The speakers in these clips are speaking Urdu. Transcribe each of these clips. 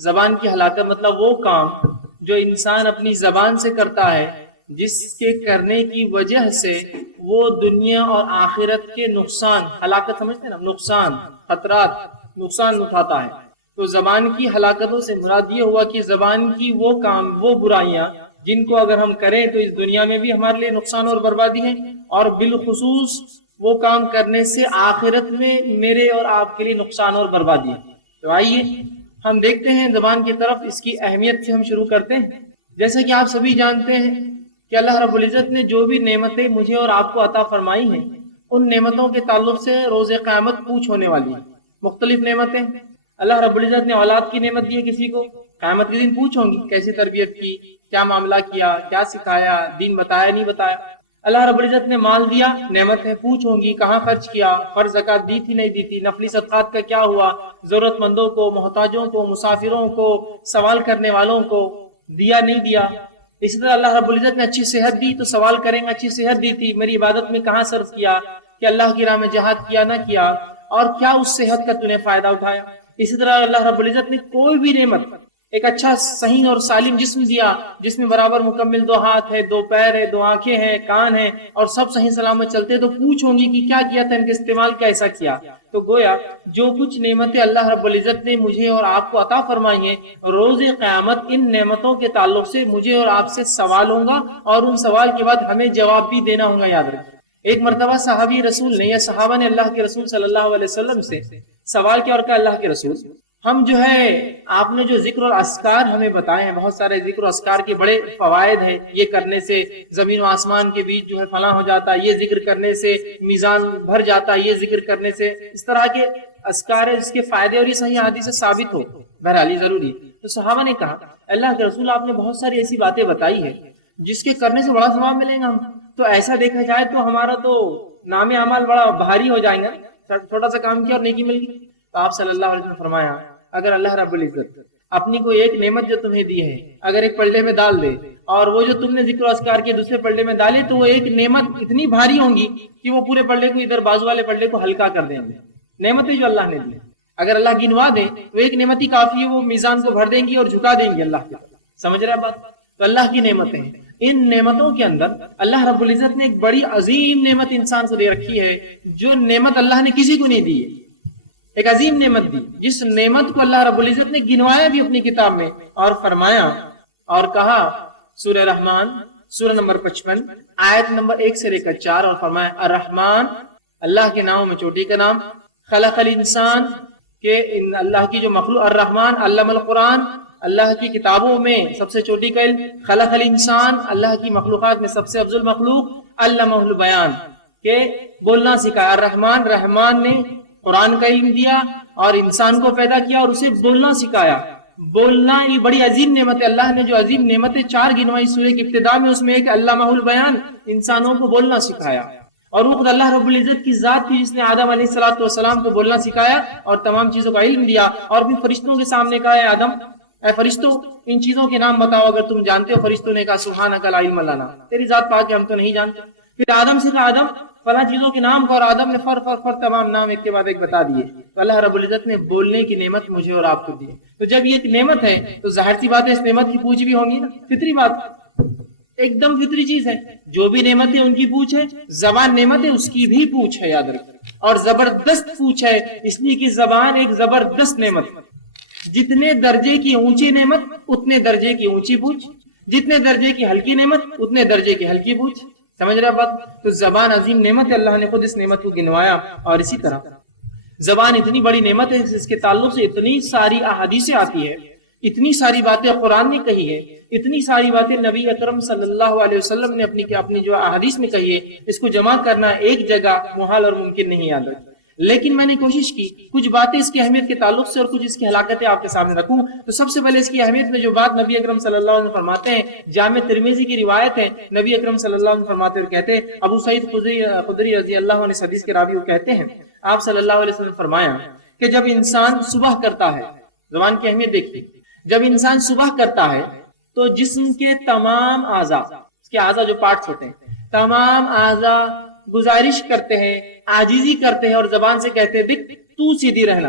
زبان کی ہلاکت مطلب وہ کام جو انسان اپنی زبان سے کرتا ہے جس کے کرنے کی وجہ سے وہ دنیا اور آخرت کے نقصان، ہلاکت سمجھتے ہیں نا، نقصان، خطرات، نقصان اٹھاتا ہے۔ تو زبان کی ہلاکتوں سے مراد یہ ہوا کہ زبان کی وہ کام، وہ برائیاں جن کو اگر ہم کریں تو اس دنیا میں بھی ہمارے لیے نقصان اور بربادی ہے، اور بالخصوص وہ کام کرنے سے آخرت میں میرے اور آپ کے لیے نقصان اور بربادی ہے۔ تو آئیے ہم دیکھتے ہیں زبان کی طرف، اس کی اہمیت سے ہم شروع کرتے ہیں۔ جیسا کہ آپ سبھی جانتے ہیں کہ اللہ رب العزت نے جو بھی نعمتیں مجھے اور آپ کو عطا فرمائی ہیں، ان نعمتوں کے تعلق سے روز قیامت پوچھ ہونے والی ہے۔ مختلف نعمتیں، اللہ رب العزت نے اولاد کی نعمت دی ہے کسی کو، قیامت کے دن پوچھ ہوں گی کیسی تربیت کی، کیا معاملہ کیا، کیا سکھایا، دین بتایا نہیں بتایا۔ اللہ رب العزت نے مال دیا، نعمت ہے، پوچھ ہوں گی کہاں خرچ کیا، فرض زکات دی تھی نہیں دی تھی، نفلی صدقات کا کیا ہوا، ضرورت مندوں کو، محتاجوں کو، مسافروں کو، سوال کرنے والوں کو دیا نہیں دیا۔ اسی طرح اللہ رب العزت نے اچھی صحت دی تو سوال کریں گے اچھی صحت دی تھی، میری عبادت میں کہاں صرف کیا، کہ اللہ کی راہ میں جہاد کیا نہ کیا، اور کیا اس صحت کا تو نے فائدہ اٹھایا۔ اسی طرح اللہ رب العزت نے کوئی بھی نعمت، ایک اچھا صحیح اور سالم جسم دیا جس میں برابر مکمل 2 ہاتھ ہے، 2 پیر ہے، 2 آنکھیں ہیں، کان ہیں، اور سب صحیح سلامت چلتے، تو پوچھ ہوں گی کہ کیا کیا تھا، ان کا استعمال کیسا کیا۔ تو گویا جو کچھ نعمتیں اللہ رب العزت نے مجھے اور آپ کو عطا فرمائی ہیں، روز قیامت ان نعمتوں کے تعلق سے مجھے اور آپ سے سوال ہوگا، اور ان سوال کے بعد ہمیں جواب بھی دینا ہوگا۔ یاد رکھیں، ایک مرتبہ صحابی رسول نے یا صحابہ نے اللہ کے رسول صلی اللہ علیہ وسلم سے سوال کیا اور کہا، اللہ کے رسول، ہم جو ہے آپ نے جو ذکر اور اذکار ہمیں بتائے ہیں، بہت سارے ذکر اور اذکار کے بڑے فوائد ہیں، یہ کرنے سے زمین و آسمان کے بیچ جو ہے فلاں ہو جاتا ہے، یہ ذکر کرنے سے میزان بھر جاتا ہے، یہ ذکر کرنے سے اس طرح کے اذکار ہے جس کے فائدے، اور یہ صحیح حدیث سے ثابت ہو، بہرحال یہ ضروری ہے۔ تو صحابہ نے کہا، اللہ کے رسول آپ نے بہت ساری ایسی باتیں بتائی ہیں جس کے کرنے سے بڑا ثواب ملے گا، تو ایسا دیکھا جائے تو ہمارا تو نام اعمال بڑا بھاری ہو جائیں گا، چھوٹا سا کام کیا اور نیکی مل گئی۔ تو آپ صلی اللہ علیہ وسلم نے فرمایا، اگر اللہ رب العزت اپنی کوئی ایک نعمت جو تمہیں دی ہے اگر ایک پلڑے میں ڈال دے، اور وہ جو تم نے ذکر و اذکار کے دوسرے پلڑے میں ڈالے، تو وہ ایک نعمت اتنی بھاری ہوں گی کہ وہ پورے پلڑے کو، ادھر بازو والے پلڑے کو ہلکا کر دیں گے۔ نعمتیں جو اللہ نے دی، اگر اللہ گنوا دے تو ایک نعمت ہی کافی ہے، وہ میزان کو بھر دیں گی اور جھکا دیں گی اللہ کی طرف۔ سمجھ رہے بات؟ تو اللہ کی نعمتیں ہیں، ان نعمتوں کے اندر اللہ رب العزت نے ایک بڑی عظیم نعمت انسان کو دے رکھی ہے، جو نعمت اللہ نے کسی کو نہیں دی ہے۔ ایک عظیم نعمت دی، جس نعمت کو اللہ رب العزت نے گنوایا بھی اپنی کتاب میں، اور فرمایا اور کہا، سورہ رحمان سورہ نمبر 55 آیت نمبر 1 سے لے کر 4، اور فرمایا الرحمن، اللہ کے ناموں میں چوٹی کا نام، خلق الانسان، کہ اللہ کی جو مخلوق، الرحمن علم القرآن، اللہ کی کتابوں میں سب سے چوٹی کا علم، خلق الانسان، اللہ کی مخلوقات میں سب سے افضل مخلوق، علمہ البیان، کہ بولنا سکھایا۔ الرحمن، رحمان نے قرآن کا علم دیا اور انسان کو پیدا کیا اور اسے بولنا سکھایا۔ بولنا یہ بڑی عظیم نعمت ہے۔ اللہ نے جو عظیم نعمتیں 4 گنوائی سورہ کی ابتدا میں، اس میں ایک علامہ البیان، انسانوں کو بولنا سکھایا، اور وہ خود اللہ رب العزت کی ذات تھی جس نے آدم علیہ السلام کو بولنا سکھایا اور تمام چیزوں کا علم دیا، اور پھر فرشتوں کے سامنے کہا، اے آدم، اے فرشتوں، ان چیزوں کے نام بتاؤ اگر تم جانتے ہو۔ فرشتوں نے کہا، سبحانک لا علم لنا، تیری ذات پاک ہے، ہم تو نہیں جانتے۔ پھر آدم سے کہا، آدم فلاں چیزوں کے نام کو، اور آدم نے فر تمام نام ایک کے بعد ایک بتا دیے۔ تو اللہ رب العزت نے بولنے کی نعمت مجھے اور آپ کو دی۔ تو جب یہ ایک نعمت ہے تو ظاہر سی بات ہے اس نعمت کی پوچھ بھی ہونگی نا، فطری بات، ایک دم فطری چیز ہے۔ جو بھی نعمت ہے ان کی پوچھ ہے، زبان نعمت ہے اس کی بھی پوچھ ہے، یاد رکھیں، اور زبردست پوچھ ہے، اس لیے کہ زبان ایک زبردست نعمت ہے۔ جتنے درجے کی اونچی نعمت اتنے درجے کی اونچی پوچھ، جتنے درجے کی ہلکی نعمت اتنے درجے کی ہلکی پوچھ۔ سمجھ رہے بات؟ تو زبان عظیم نعمت ہے، اللہ نے خود اس نعمت کو گنوایا۔ اور اسی طرح زبان اتنی بڑی نعمت ہے جس کے تعلق سے اتنی ساری احادیثیں آتی ہے، اتنی ساری باتیں قرآن نے کہی ہے، اتنی ساری باتیں نبی اکرم صلی اللہ علیہ وسلم نے اپنی جو احادیث میں کہی ہے، اس کو جمع کرنا ایک جگہ محال اور ممکن نہیں، یاد رکھیں۔ لیکن میں نے کوشش کی کچھ باتیں اس کی اہمیت کے تعلق سے اور کچھ اس کی ہلاکتیں آپ کے سامنے رکھوں۔ تو سب سے پہلے اس کی اہمیت میں جو بات نبی اکرم صلی اللہ علیہ وسلم فرماتے ہیں، جامع ترمذی کی روایت ہے، نبی اکرم صلی اللہ علیہ وسلم فرماتے ہوئے کہتے ہیں، ابو سعید خدری رضی اللہ عنہ اس حدیث کے راوی وہ کہتے ہیں، آپ صلی اللہ علیہ وسلم فرمایا کہ جب انسان صبح کرتا ہے، زبان کی اہمیت دیکھیے، جب انسان صبح کرتا ہے تو جسم کے تمام اعضاء، اس کے اعضاء جو پارٹس ہوتے ہیں، تمام اعضاء گزارش کرتے ہیں، عاجزی کرتے ہیں، اور زبان سے کہتے ہیں، دیکھ تو سیدھی رہنا۔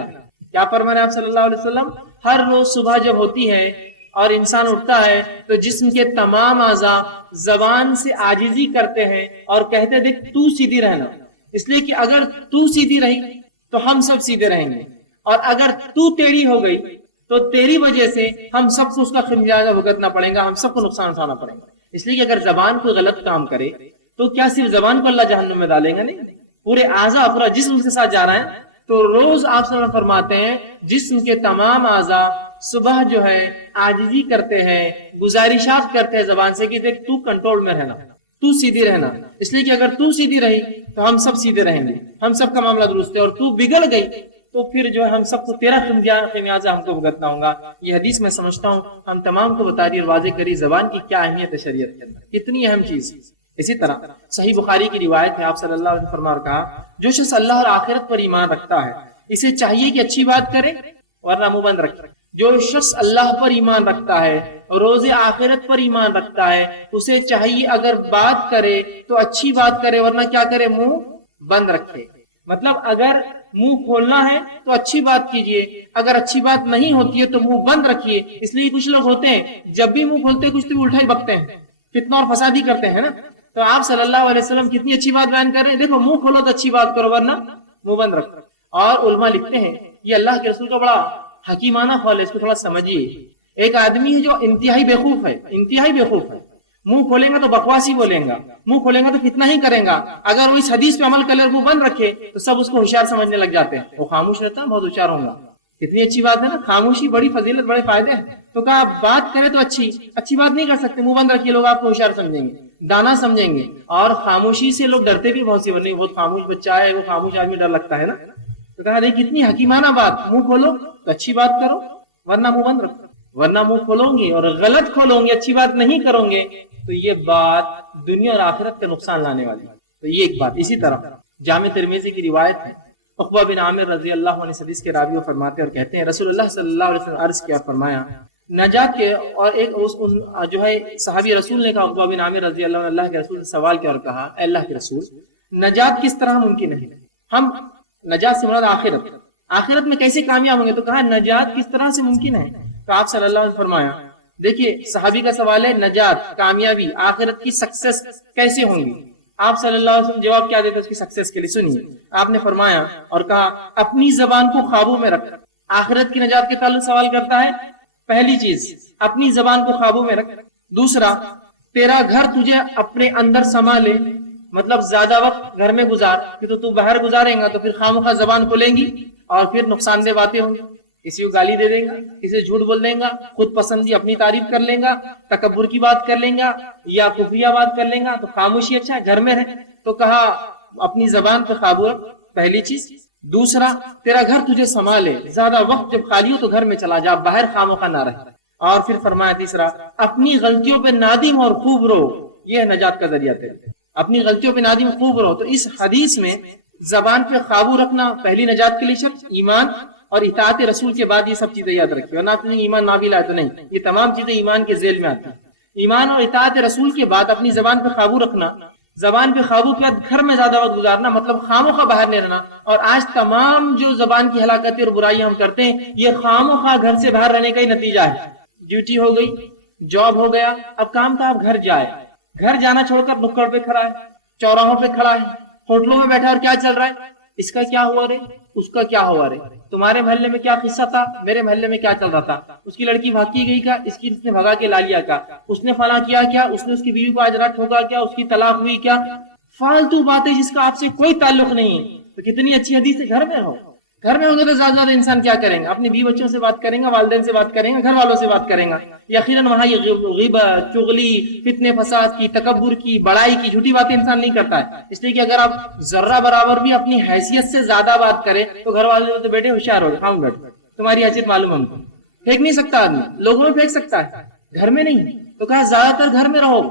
کیا فرمایا آپ صلی اللہ علیہ وسلم؟ ہر روز صبح جب ہوتی ہے اور انسان اٹھتا ہے تو جسم کے تمام اعضاء زبان سے عاجزی کرتے ہیں اور کہتے دیکھ تو سیدھی رہنا، اس لیے کہ اگر تو سیدھی رہی تو ہم سب سیدھے رہیں گے، اور اگر تو ٹیڑھی ہو گئی تو تیری وجہ سے ہم سب کو اس کا خمیازہ بھگتنا پڑے گا، ہم سب کو نقصان اٹھانا پڑے گا۔ اس لیے کہ اگر زبان کوئی غلط کام کرے تو کیا صرف زبان کو اللہ جہنم میں ڈالے گا؟ نہیں، پورے اعضاء، پورا جسم اس کے ساتھ جا رہا ہے۔ تو روز آپ صلی اللہ علیہ وسلم فرماتے ہیں جسم کے تمام اعضاء صبح جو ہے عاجزی کرتے ہیں، گزارشات کرتے ہیں زبان سے کہ دیکھ تو کنٹرول میں رہنا، تو سیدھی رہنا، اس لیے کہ اگر تو سیدھی رہی تو ہم سب سیدھے رہیں گے، ہم سب کا معاملہ درست ہے، اور تو بگڑ گئی تو پھر جو ہے ہم سب کو تیرا خمیازہ ہم کو بھگتنا ہوگا۔ یہ حدیث میں سمجھتا ہوں ہم تمام کو بتا دی اور واضح کری زبان کی کیا اہمیت ہے شریعت کے اندر، کتنی اہم چیز۔ اسی طرح صحیح بخاری کی روایت ہے، آپ صلی اللہ علیہ وسلم فرما کہا جو شخص اللہ اور آخرت پر ایمان رکھتا ہے اسے چاہیے کہ اچھی بات کرے ورنہ منہ بند رکھے۔ جو شخص اللہ پر ایمان رکھتا ہے، روز آخرت پر ایمان رکھتا ہے، اسے چاہیے اگر بات کرے تو اچھی بات کرے ورنہ کیا کرے؟ منہ بند رکھے۔ مطلب اگر منہ کھولنا ہے تو اچھی بات کیجئے، اگر اچھی بات نہیں ہوتی ہے تو منہ بند رکھیے۔ اس لیے کچھ لوگ ہوتے ہیں جب بھی منہ کھولتے کچھ تو الٹا ہی بکتے ہیں، فتنہ اور فساد ہی کرتے ہیں نا۔ تو آپ صلی اللہ علیہ وسلم کتنی اچھی بات بیان کر رہے ہیں، دیکھو منہ کھولو تو اچھی بات کرو ورنہ منہ بند رکھو۔ اور علماء لکھتے ہیں یہ اللہ کے رسول کا بڑا حکیمانہ قول ہے، اس کو تھوڑا سمجھیے۔ ایک آدمی ہے جو انتہائی بیوقوف ہے، انتہائی بیوقوف ہے، منہ کھولیں گا تو بکواسی بولیں گا، منہ کھولیں گا تو فتنہ ہی کریں گا۔ اگر وہ اس حدیث پہ عمل کر لے، منہ بند رکھے تو سب اس کو ہوشیار سمجھنے لگ جاتے ہیں، وہ خاموش رہتا ہے بہت ہوشیار ہوں گا۔ کتنی اچھی بات ہے نا، خاموشی بڑی فضیلت، بڑے فائدے ہیں۔ تو کہا بات کرے تو اچھی بات نہیں کر سکتے، منہ بند رکھیے، لوگ آپ کو ہوشیار سمجھیں گے، دانا سمجھیں گے۔ اور خاموشی سے لوگ ڈرتے بھی بہت سی، نہیں بہت خاموش بچہ ہے، وہ خاموش آدمی ڈر لگتا ہے نا۔ تو کہا دیکھ کتنی حکیمانہ بات، منہ کھولو تو اچھی بات کرو ورنہ منہ بند رکھو، ورنہ منہ کھولو گے اور غلط کھولو گے، اچھی بات نہیں کرو گے تو یہ بات دنیا اور آخرت کا نقصان لانے والی ہے۔ تو یہ ایک بات۔ اسی طرح جامع ترمذی کی روایت ہے، عقبہ بن عامر رضی اللہ عنہ حدیث کے راوی فرماتے اور کہتے ہیں رسول اللہ صلی اللہ علیہ وسلم عرض کیا، فرمایا نجات کے، اور ایک جو ہے صحابی رسول نے کہا، عقبہ بن عامر رضی اللہ عنہ اللہ کے رسول سے سوال کیا اور کہا اے اللہ کے رسول نجات کس طرح ممکن ہے؟ ہم نجات سے مراد آخرت، آخرت میں کیسے کامیاب ہوں گے؟ تو کہا نجات کس طرح سے ممکن ہے؟ تو آپ صلی اللہ علیہ وسلم فرمایا دیکھیے صحابی کا سوال ہے نجات، کامیابی، آخرت کی سکسیس کیسے ہوں گی؟ آپ صلی اللہ علیہ وسلم جواب کیا دیتے اس کی سکسیس کے لیے؟ سنیے، آپ نے فرمایا اور کہا اپنی زبان کو قابو میں رکھ۔ آخرت کی نجات کے تعلق سوال کرتا ہے، پہلی چیز اپنی زبان کو قابو میں رکھ، دوسرا تیرا گھر تجھے اپنے اندر سما لے، مطلب زیادہ وقت گھر میں گزار، کہ تو باہر گزاریں گا تو پھر خامخواہ زبان کھولیں گی اور پھر نقصان دہ باتیں ہوں گی، کسی کو گالی دے دیں گا، کسی جھوٹ بول دیں گا، خود پسندی اپنی تعریف کر لیں گا، تکبر کی بات کر لیں گا یا کفریہ بات کر لیں گا، تو خاموشی اچھا ہے، گھر میں رہ۔ تو کہا اپنی زبان پہ قابو رکھ، پہلی چیز، دوسرا تیرا گھر تجھے سنبھالے، زیادہ وقت جب خالی ہو تو گھر میں چلا جا، باہر خامخواہ نہ رہ، اور پھر فرمایا تیسرا اپنی غلطیوں پہ نادم اور خوب رو، یہ ہے نجات کا ذریعہ تیرے، اپنی غلطیوں پہ نادم خوب رو۔ تو اس حدیث میں زبان پہ قابو رکھنا پہلی نجات کے لیے شرط، ایمان اور اطاعت رسول کے بعد یہ سب چیزیں یاد رکھیے، اور نہ تم ایمان نہ بھی لائے تو نہیں، یہ تمام چیزیں ایمان کے ذیل میں آتی ہیں۔ ایمان اور اطاعت رسول کے بعد اپنی زبان پہ قابو رکھنا، زبان پہ قابو کے بعد گھر میں زیادہ وقت گزارنا، مطلب خاموخواہ باہر نہیں رہنا۔ اور آج تمام جو زبان کی ہلاکتیں اور برائیاں ہم کرتے ہیں یہ خاموخواہ گھر سے باہر رہنے کا ہی نتیجہ ہے۔ ڈیوٹی ہو گئی، جاب ہو گیا، اب کام تھا، اب گھر جائے، گھر جانا چھوڑ کر نکڑ پہ کھڑا ہے، چوراہوں پہ کھڑا ہے، ہوٹلوں میں بیٹھا، اور کیا چل رہا ہے؟ اس کا کیا ہوا رے، اس کا کیا ہوا رے، تمہارے محلے میں کیا قصہ تھا، میرے محلے میں کیا چل رہا تھا، اس کی لڑکی بھاگ کی گئی کا، اس کی اس نے بھگا کے لا لیا کا، اس نے فلاں کیا کیا، اس نے اس کی بیوی کو آج رات ٹھوکا کیا، اس کی طلاق ہوئی کیا، فالتو باتیں جس کا آپ سے کوئی تعلق نہیں ہے۔ تو کتنی اچھی حدیث ہے، گھر میں رہو، گھر میں ہوں گے تو زیادہ زیادہ انسان کیا کریں گا، اپنی بیوی بچوں سے بات کریں گا، والدین سے بات کریں گا، گھر والوں سے بات کریں گا، یقیناً وہاں یہ غیبت، چغلی، فتنے فساد کی، تکبر کی، بڑائی کی، جھوٹی باتیں انسان نہیں کرتا ہے۔ اس لیے کہ اگر آپ ذرہ برابر بھی اپنی حیثیت سے زیادہ بات کریں تو گھر والے تو بیٹے ہوشیار ہو گئے، بیٹھ تمہاری حیثیت معلوم ہم کو، پھینک نہیں سکتا آدمی، لوگوں میں پھینک سکتا ہے، گھر میں نہیں۔ تو کہا زیادہ تر گھر میں رہو،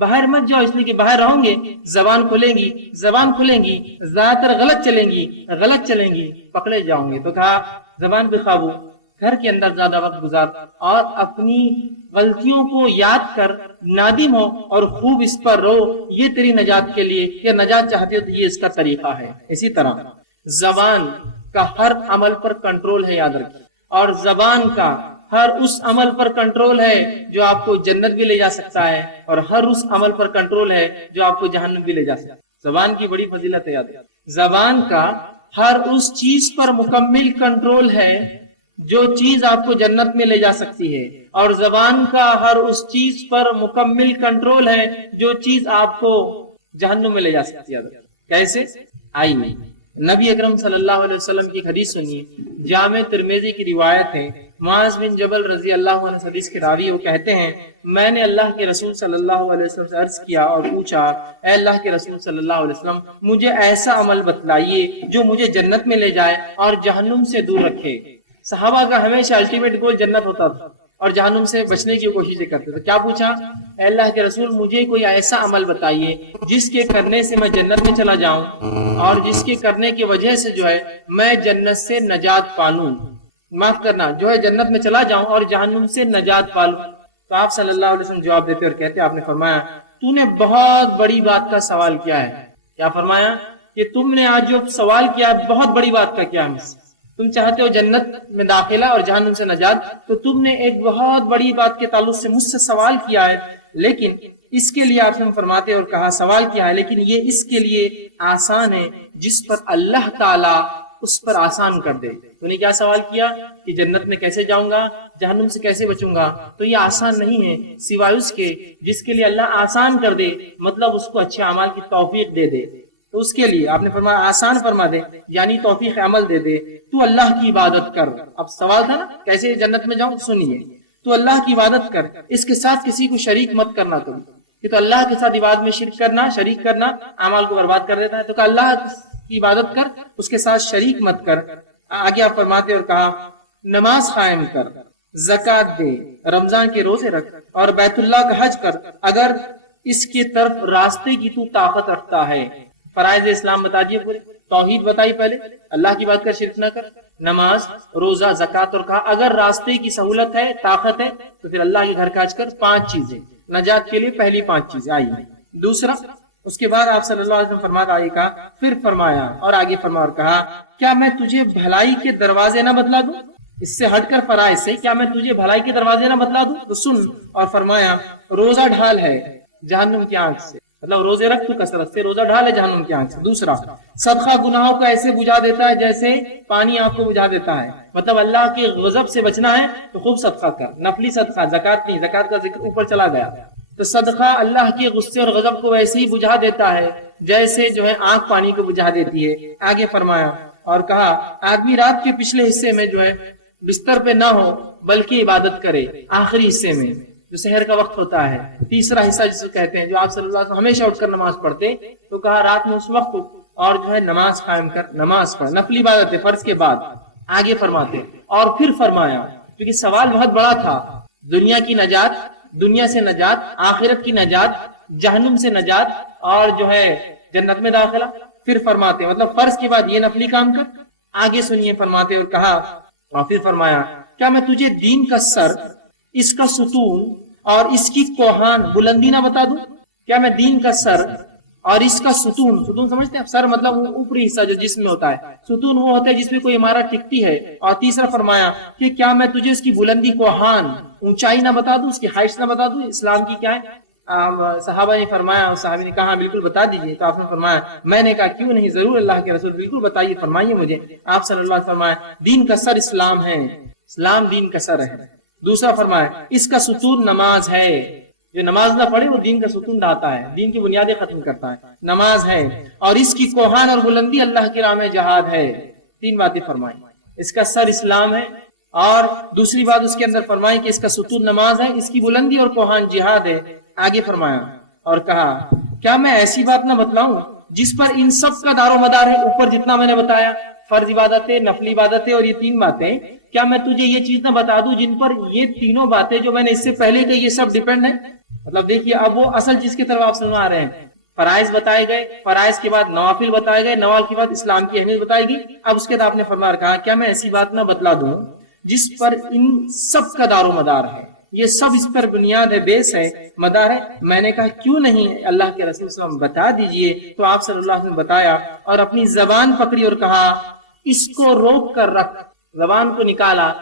باہر مت جاؤ، اس لیے کہ باہر رہوں گے زبان کھلیں گی، زبان کھلیں گی، زیادہ تر غلط چلیں گی، پکڑے جاؤں گے۔ تو کہا زبان پہ قابو، گھر کے اندر زیادہ وقت گزار، اور اپنی غلطیوں کو یاد کر نادم ہو اور خوب اس پر رو، یہ تیری نجات کے لیے، یہ نجات چاہتے ہو تو یہ اس کا طریقہ ہے۔ اسی طرح زبان کا ہر عمل پر کنٹرول ہے، یاد رکھیے، اور زبان کا ہر اس عمل پر کنٹرول ہے جو آپ کو جنت بھی لے جا سکتا ہے، اور ہر اس عمل پر کنٹرول ہے جو آپ کو جہنم بھی لے جا سکتا ہے۔ زبان کی بڑی فضیلت ہے، یاد رکھیں۔ زبان کا ہر اس چیز پر مکمل کنٹرول ہے جو چیز آپ کو جنت میں لے جا سکتی ہے، اور زبان کا ہر اس چیز پر مکمل کنٹرول ہے جو چیز آپ کو جہنم میں لے جا سکتی ہے۔ کیسے؟ آئیے نبی اکرم صلی اللہ علیہ وسلم کی حدیث سنیے، جامع ترمذی کی روایت ہے۔ معاذ بن جبل رضی اللہ عنہ حدیث کے راوی، وہ کہتے ہیں میں نے اللہ کے رسول صلی اللہ علیہ وسلم سے عرض کیا اور پوچھا، اے اللہ کے رسول صلی اللہ علیہ وسلم، مجھے ایسا عمل بتلائیے جو مجھے جنت میں لے جائے اور جہنم سے دور رکھے۔ صحابہ کا ہمیشہ الٹیمیٹ گول جنت ہوتا تھا اور جہنم سے بچنے کی کوششیں کرتے تھے۔ کیا پوچھا؟ اے اللہ کے رسول، مجھے کوئی ایسا عمل بتائیے جس کے کرنے سے میں جنت میں چلا جاؤں اور جس کے کرنے کی وجہ سے جو ہے میں جنت سے نجات پالوں، معاف کرنا جو ہے جنت میں چلا جاؤں اور جہنم سے نجات پالوں۔ تو آپ صلی اللہ علیہ وسلم جواب دیتے اور کہتے، آپ نے فرمایا تو نے بہت بڑی بات کا سوال کیا ہے۔ کیا فرمایا؟ کہ تم نے آج جو سوال کیا ہے بہت بڑی بات کا کیا ہے مجھ سے۔ تم چاہتے ہو جنت میں داخلہ اور جہنم سے نجات، تو تم نے ایک بہت بڑی بات کے تعلق سے مجھ سے سوال کیا ہے، لیکن اس کے لیے آپ نے فرماتے اور کہا سوال کیا ہے، لیکن یہ اس کے لیے آسان ہے جس پر اللہ تعالی اس پر آسان کر دے۔ تو نے کیا سوال کیا کہ جنت میں کیسے جاؤں گا، جہنم سے کیسے بچوں گا؟ تو یہ آسان نہیں ہے سوائے اس کے جس کے لیے اللہ آسان کر دے، مطلب اس کو اچھے اعمال کی توفیق دے دے۔ تو اس کے لیے آپ نے فرمایا آسان فرما دے، یعنی توفیق عمل دے دے۔ تو اللہ کی عبادت کر۔ اب سوال تھا نا کیسے جنت میں جاؤں، سنیے، تو اللہ کی عبادت کر، اس کے ساتھ کسی کو شریک مت کرنا تم، کہ تو اللہ کے ساتھ عبادت میں شرک کرنا، شریک کرنا اعمال کو برباد کر دیتا ہے۔ تو کہ اللہ کی عبادت کر، اس کے ساتھ شریک مت کر۔ آگے آپ فرماتے اور کہا نماز قائم کر، زکوٰۃ دے، رمضان کے روزے رکھ اور بیت اللہ کا حج کر اگر اس کی طرف راستے کی تو طاقت رکھتا ہے۔ فرائض اسلام بتا دیے پورے، توحید بتائی پہلے، اللہ کی بات کر، شرک نہ کر، نماز، روزہ، زکوٰۃ، اور کہا اگر راستے کی سہولت ہے، طاقت ہے، تو پھر اللہ کے گھر کا حج کر۔ 5 چیزیں نجات کے لیے، پہلی 5 چیزیں آئی ہیں۔ دوسرا، اس کے بعد آپ صلی اللہ علیہ وسلم فرماتا آئے کہا، پھر فرمایا اور آگے فرمایا اور کہا کیا میں تجھے بھلائی کے دروازے نہ بتلا دوں؟ اس سے ہٹ کر فرائض سے، کیا میں تجھے بھلائی کے دروازے نہ بتلا دوں؟ تو سن، اور فرمایا روزہ ڈھال ہے جہنم کی آنکھ سے، مطلب روزے رکھ تو کثرت سے، روزہ ڈھال ہے جہنم کی آنکھ سے۔ دوسرا، صدقہ گناہوں کو ایسے بجھا دیتا ہے جیسے پانی آنکھ کو بجھا دیتا ہے، مطلب اللہ کے غضب سے بچنا ہے تو خوب صدقہ کر، نفلی صدقہ، زکوٰۃ نہیں، زکوٰۃ کا ذکر اوپر چلا گیا۔ تو صدقہ اللہ کے غصے اور غضب کو ویسے ہی بجھا دیتا ہے جیسے جو ہے آنکھ پانی کو بجھا دیتی ہے۔ آگے فرمایا اور کہا آدمی رات کے پچھلے حصے میں جو ہے بستر پہ نہ ہو بلکہ عبادت کرے، آخری حصے میں جو سحر کا وقت ہوتا ہے، تیسرا حصہ جسے کہتے ہیں، جو آپ صلی اللہ علیہ وسلم ہمیشہ اٹھ کر نماز پڑھتے، تو کہا رات میں اس وقت اور جو ہے نماز قائم کر، نماز پڑھ، نفلی عبادت ہے فرض کے بعد۔ آگے فرماتے اور پھر فرمایا، کیونکہ سوال بہت بڑا تھا، دنیا کی نجات، دنیا سے نجات، آخرت کی نجات، جہنم سے نجات اور جو ہے جنت میں داخلہ۔ پھر فرماتے مطلب فرض کے بعد یہ نفلی کام کر۔ آگے سنیے فرماتے اور کہا اور پھر فرمایا کیا میں تجھے دین کا سر، اس کا ستون اور اس کی کوہان بلندی نہ بتا دوں؟ کیا میں دین کا سر اور اس کا ستون، ستون سمجھتے ہیں سر مطلب وہ اوپری حصہ جو جسم میں ہوتا ہے، ستون وہ ہوتا ہے جس میں کوئی عمارت ٹکتی ہے۔ اور تیسرا فرمایا کہ کیا میں تجھے اس کی بلندی کوہان، اونچائی نہ بتا دوں، اس کی ہائٹ نہ بتا دوں؟ اسلام کی کیا ہے؟ صحابہ نے فرمایا، صحابی نے کہا بالکل بتا دیجیے۔ تو آپ نے فرمایا، میں نے کہا کیوں نہیں، ضرور اللہ کے رسول، بالکل بتائیے، فرمائیے مجھے۔ آپ صلی اللہ علیہ وسلم فرمایا دین کا سر اسلام ہے، اسلام دین کا سر ہے۔ دوسرا فرمایا اس کا ستون نماز ہے، جو نماز نہ پڑھے وہ دین کا ستون ڈالتا ہے، دین کی بنیادیں ختم کرتا ہے، نماز ہے۔ اور اس کی کوہان اور بلندی اللہ کی راہ میں جہاد ہے۔ 3 باتیں فرمائی، اس کا سر اسلام ہے، اور دوسری بات اس کے اندر فرمائی کہ اس کا ستون نماز ہے، اس کی بلندی اور کوہان جہاد ہے۔ آگے فرمایا اور کہا کیا میں ایسی بات نہ بتلاؤں جس پر ان سب کا دار و مدار ہے؟ اوپر جتنا میں نے بتایا، فرض عبادتیں، نفلی عبادتیں اور یہ 3 باتیں، کیا میں تجھے یہ چیز نہ بتا دوں جن پر یہ تینوں باتیں جو میں نے اس سے پہلے کہ یہ سب ڈیپینڈ ہیں؟ مطلب دیکھیے اب وہ اصل چیز کی طرف آپ سنوا رہے ہیں۔ فرائض بتائے گئے، فرائض کے بعد نوافل بتائے گئے، نوافل کے بعد اسلام کی اہمیت بتائی گئی۔ اب اس کے بعد آپ نے فرمایا کہا کیا میں ایسی بات نہ بتلا دوں جس پر ان سب کا دار و مدار ہے، یہ سب اس پر بنیاد ہے، بیس ہے، مدار ہے؟ میں نے کہا کیوں نہیں اللہ کے رسول صلی اللہ علیہ وسلم بتا دیجئے۔ تو آپ صلی اللہ علیہ وسلم بتایا اور اپنی زبان پکڑی اور کہا اس کو روک کر رکھ، زبان کو نکالا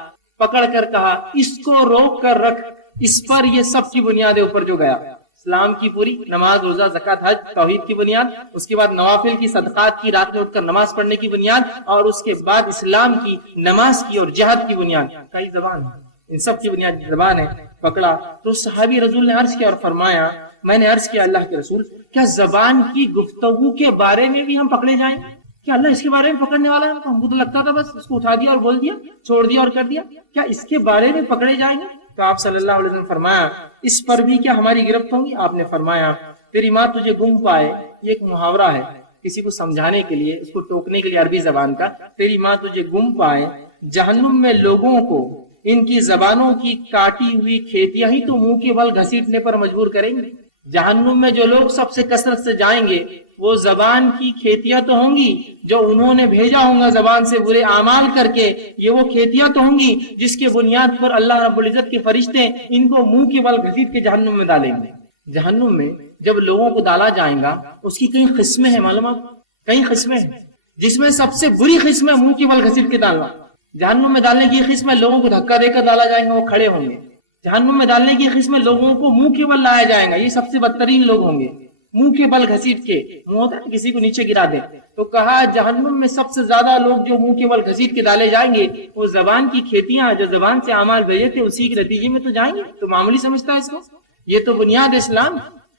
پکڑ کر کہا اس کو روک کر رکھ، اس پر یہ سب کی بنیادیں اوپر جو گیا، اسلام کی پوری نماز روزہ زکوٰۃ حج توحید کی بنیاد، اس کے بعد نوافل کی صدقات کی رات میں اٹھ کر نماز پڑھنے کی بنیاد، اور اس کے بعد اسلام کی نماز کی اور جہاد کی بنیاد، کئی زبان ہے ان سب کی بنیاد زبان ہے، پکڑا تو صحابی رسول نے عرض کیا اور فرمایا میں نے عرض کیا اللہ کے رسول کیا زبان کی گفتگو کے بارے میں بھی ہم پکڑے جائیں؟ کیا اللہ اس کے بارے میں پکڑنے والا ہے؟ ہم کو تو لگتا تھا بس اس کو اٹھا دیا اور بول دیا، چھوڑ دیا اور کر دیا، کیا اس کے بارے میں پکڑے جائیں گے؟ تو آپ صلی اللہ علیہ وسلم فرمایا اس پر بھی کیا ہماری گرفت ہوگی؟ آپ نے فرمایا تیری ماں تجھے گم پائے، یہ ایک محاورہ ہے کسی کو سمجھانے کے لیے، اس کو ٹوکنے کے لیے عربی زبان کا، تیری ماں تجھے گم پائے، جہنم میں لوگوں کو ان کی زبانوں کی کاٹی ہوئی کھیتیاں ہی تو منہ کے بل گھسیٹنے پر مجبور کریں گے۔ جہنم میں جو لوگ سب سے کثرت سے جائیں گے وہ زبان کی کھیتیاں تو ہوں گی جو انہوں نے بھیجا ہوں گا زبان سے برے اعمال کر کے، یہ وہ کھیتیاں تو ہوں گی جس کے بنیاد پر اللہ رب العزت کے فرشتے ان کو منہ کے بل گھسیٹ کے جہنم میں ڈالیں گے۔ جہنم میں جب لوگوں کو ڈالا جائے گا اس کی کئی قسمیں ہیں، معلوم ہے کئی قسمیں ہیں، جس میں سب سے بری قسم ہے منہ کے بل گھسیٹ کے ڈالنا۔ جہنم میں ڈالنے کی قسم ہے لوگوں کو دھکا دے کر ڈالا جائے گا، وہ کھڑے ہوں گے۔ جہنم میں ڈالنے کی قسم ہے لوگوں کو منہ کے بل لایا جائے گا، یہ سب سے بدترین لوگ ہوں گے، منہ کے بل گھسیٹ کے، منہ ہوتا ہے کسی کو نیچے گرا دے، تو کہا جہنم میں سب سے زیادہ لوگ جو منہ کے بل گھسیٹ کے ڈالے جائیں گے وہ زبان کی کھیتیاں جو زبان سے اعمال بھیجے تھے اسی کے نتیجے میں تو جائیں گے۔ تو معمولی سمجھتا ہے اس کو؟ یہ تو بنیاد اسلام،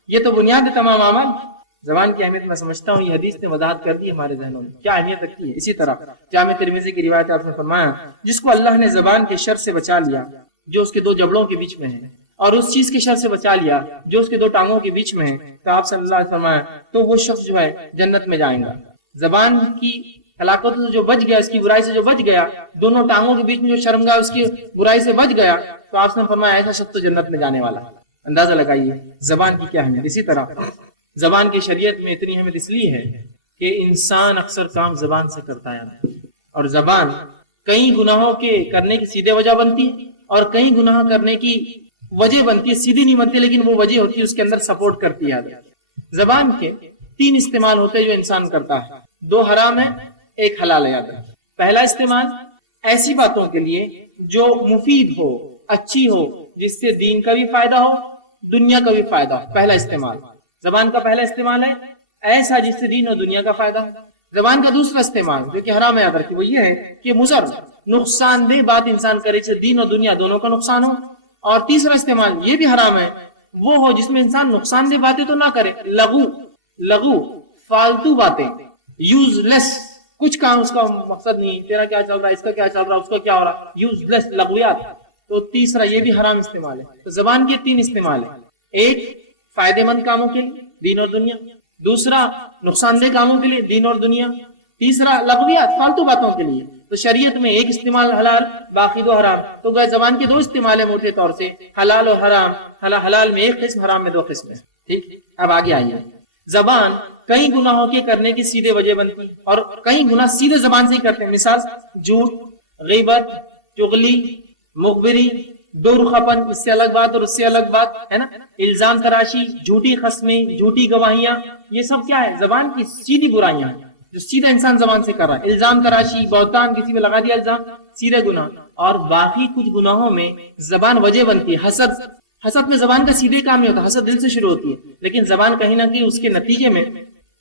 یہ تو بنیاد ہے تمام اعمال۔ زبان کی اہمیت میں سمجھتا ہوں یہ حدیث نے وضاحت کر دی ہمارے ذہنوں میں کیا اہمیت رکھتی ہے۔ اسی طرح جامع ترمذی کی روایت آپ نے فرمایا جس کو اللہ نے زبان کے شر سے بچا لیا جو اس کے دو جبڑوں کے بیچ میں ہے، اور اس چیز کے شر سے بچا لیا جو اس کے دو ٹانگوں کے بیچ میں ہے، تو آپ صلی اللہ علیہ وسلم فرمایا تو وہ شخص جو ہے جنت میں جائے گا۔ زبان کی ہلاکت سے جو بچ گیا، اس کی برائی سے جو بچ گیا، دونوں ٹانگوں کے بیچ میں جو شرمگاہ اس کی برائی سے بچ گیا، تو آپ نے فرمایا ایسا شخص تو جنت میں جانے والا۔ اندازہ لگائیے زبان کی کیا اہمیت۔ اسی طرح زبان کی شریعت میں اتنی اہمیت اس لیے ہے کہ انسان اکثر کام زبان سے کرتا ہے، اور زبان کئی گناہوں کے کرنے کی سیدھے وجہ بنتی ہے اور کئی گناہ کرنے کی وجہ بنتی ہے، سیدھی نہیں بنتی لیکن وہ وجہ ہوتی ہے، اس کے اندر سپورٹ کرتی ہے۔ زبان کے تین استعمال ہوتے ہیں جو انسان کرتا ہے، دو حرام ہے ایک حلال ہے۔ پہلا استعمال ایسی باتوں کے لیے جو مفید ہو، اچھی ہو، جس سے دین کا بھی فائدہ ہو دنیا کا بھی فائدہ ہو، پہلا استعمال زبان کا پہلا استعمال ہے ایسا جس سے دین اور دنیا کا فائدہ ہے۔ زبان کا دوسرا استعمال جو کہ حرام ہے یاد رکھیے وہ یہ ہے کہ مضر نقصان دہ بات انسان کرے جس سے دین اور دنیا دونوں کا نقصان ہو، اور تیسرا استعمال یہ بھی حرام ہے وہ ہو جس میں انسان نقصان دہ باتیں تو نہ کرے، لغو فالتو باتیں، یوز لیس، کچھ کام اس کا مقصد نہیں، تیرا کیا چل رہا ہے، اس کا کیا چل رہا ہے، اس کا کیا ہو رہا ہے، یوز لیس لغویات، تو تیسرا یہ بھی حرام استعمال ہے۔ تو زبان کے تین استعمال ہیں، ایک فائدے مند کاموں کے لیے دین اور دنیا، دوسرا نقصان دہ کاموں کے لیے دین اور دنیا، تیسرا لغویات فالتو باتوں کے لیے۔ تو شریعت میں ایک استعمال حلال باقی دو حرام، تو گئے زبان کے دو استعمال ہیں موٹے طور سے، حلال اور حرام، حلال میں ایک قسم حرام میں دو قسم ہے۔ ٹھیک، اب آگے آئیے، زبان کئی گناہوں کے کرنے کی سیدھے وجہ بنتی اور کئی گناہ سیدھے زبان سے ہی کرتے ہیں، مثال جھوٹ، غیبت، چغلی، مخبری، دو رخاپن، اس سے الگ بات اور اس سے الگ بات ہے نا، الزام تراشی، جھوٹی قسمیں، جھوٹی گواہیاں، یہ سب کیا ہے زبان کی سیدھی برائیاں ہیں جو سیدھا انسان زبان سے کر رہا ہے۔ الزام تراشی، بہتان، کسی پہ لگا دیا الزام، سیدھے گناہ۔ اور باقی کچھ گناہوں میں زبان وجہ بنتی ہے، حسد میں زبان کا سیدھے کام نہیں ہوتا، حسد دل سے شروع ہوتی ہے لیکن زبان کہیں نہ کہیں اس کے نتیجے میں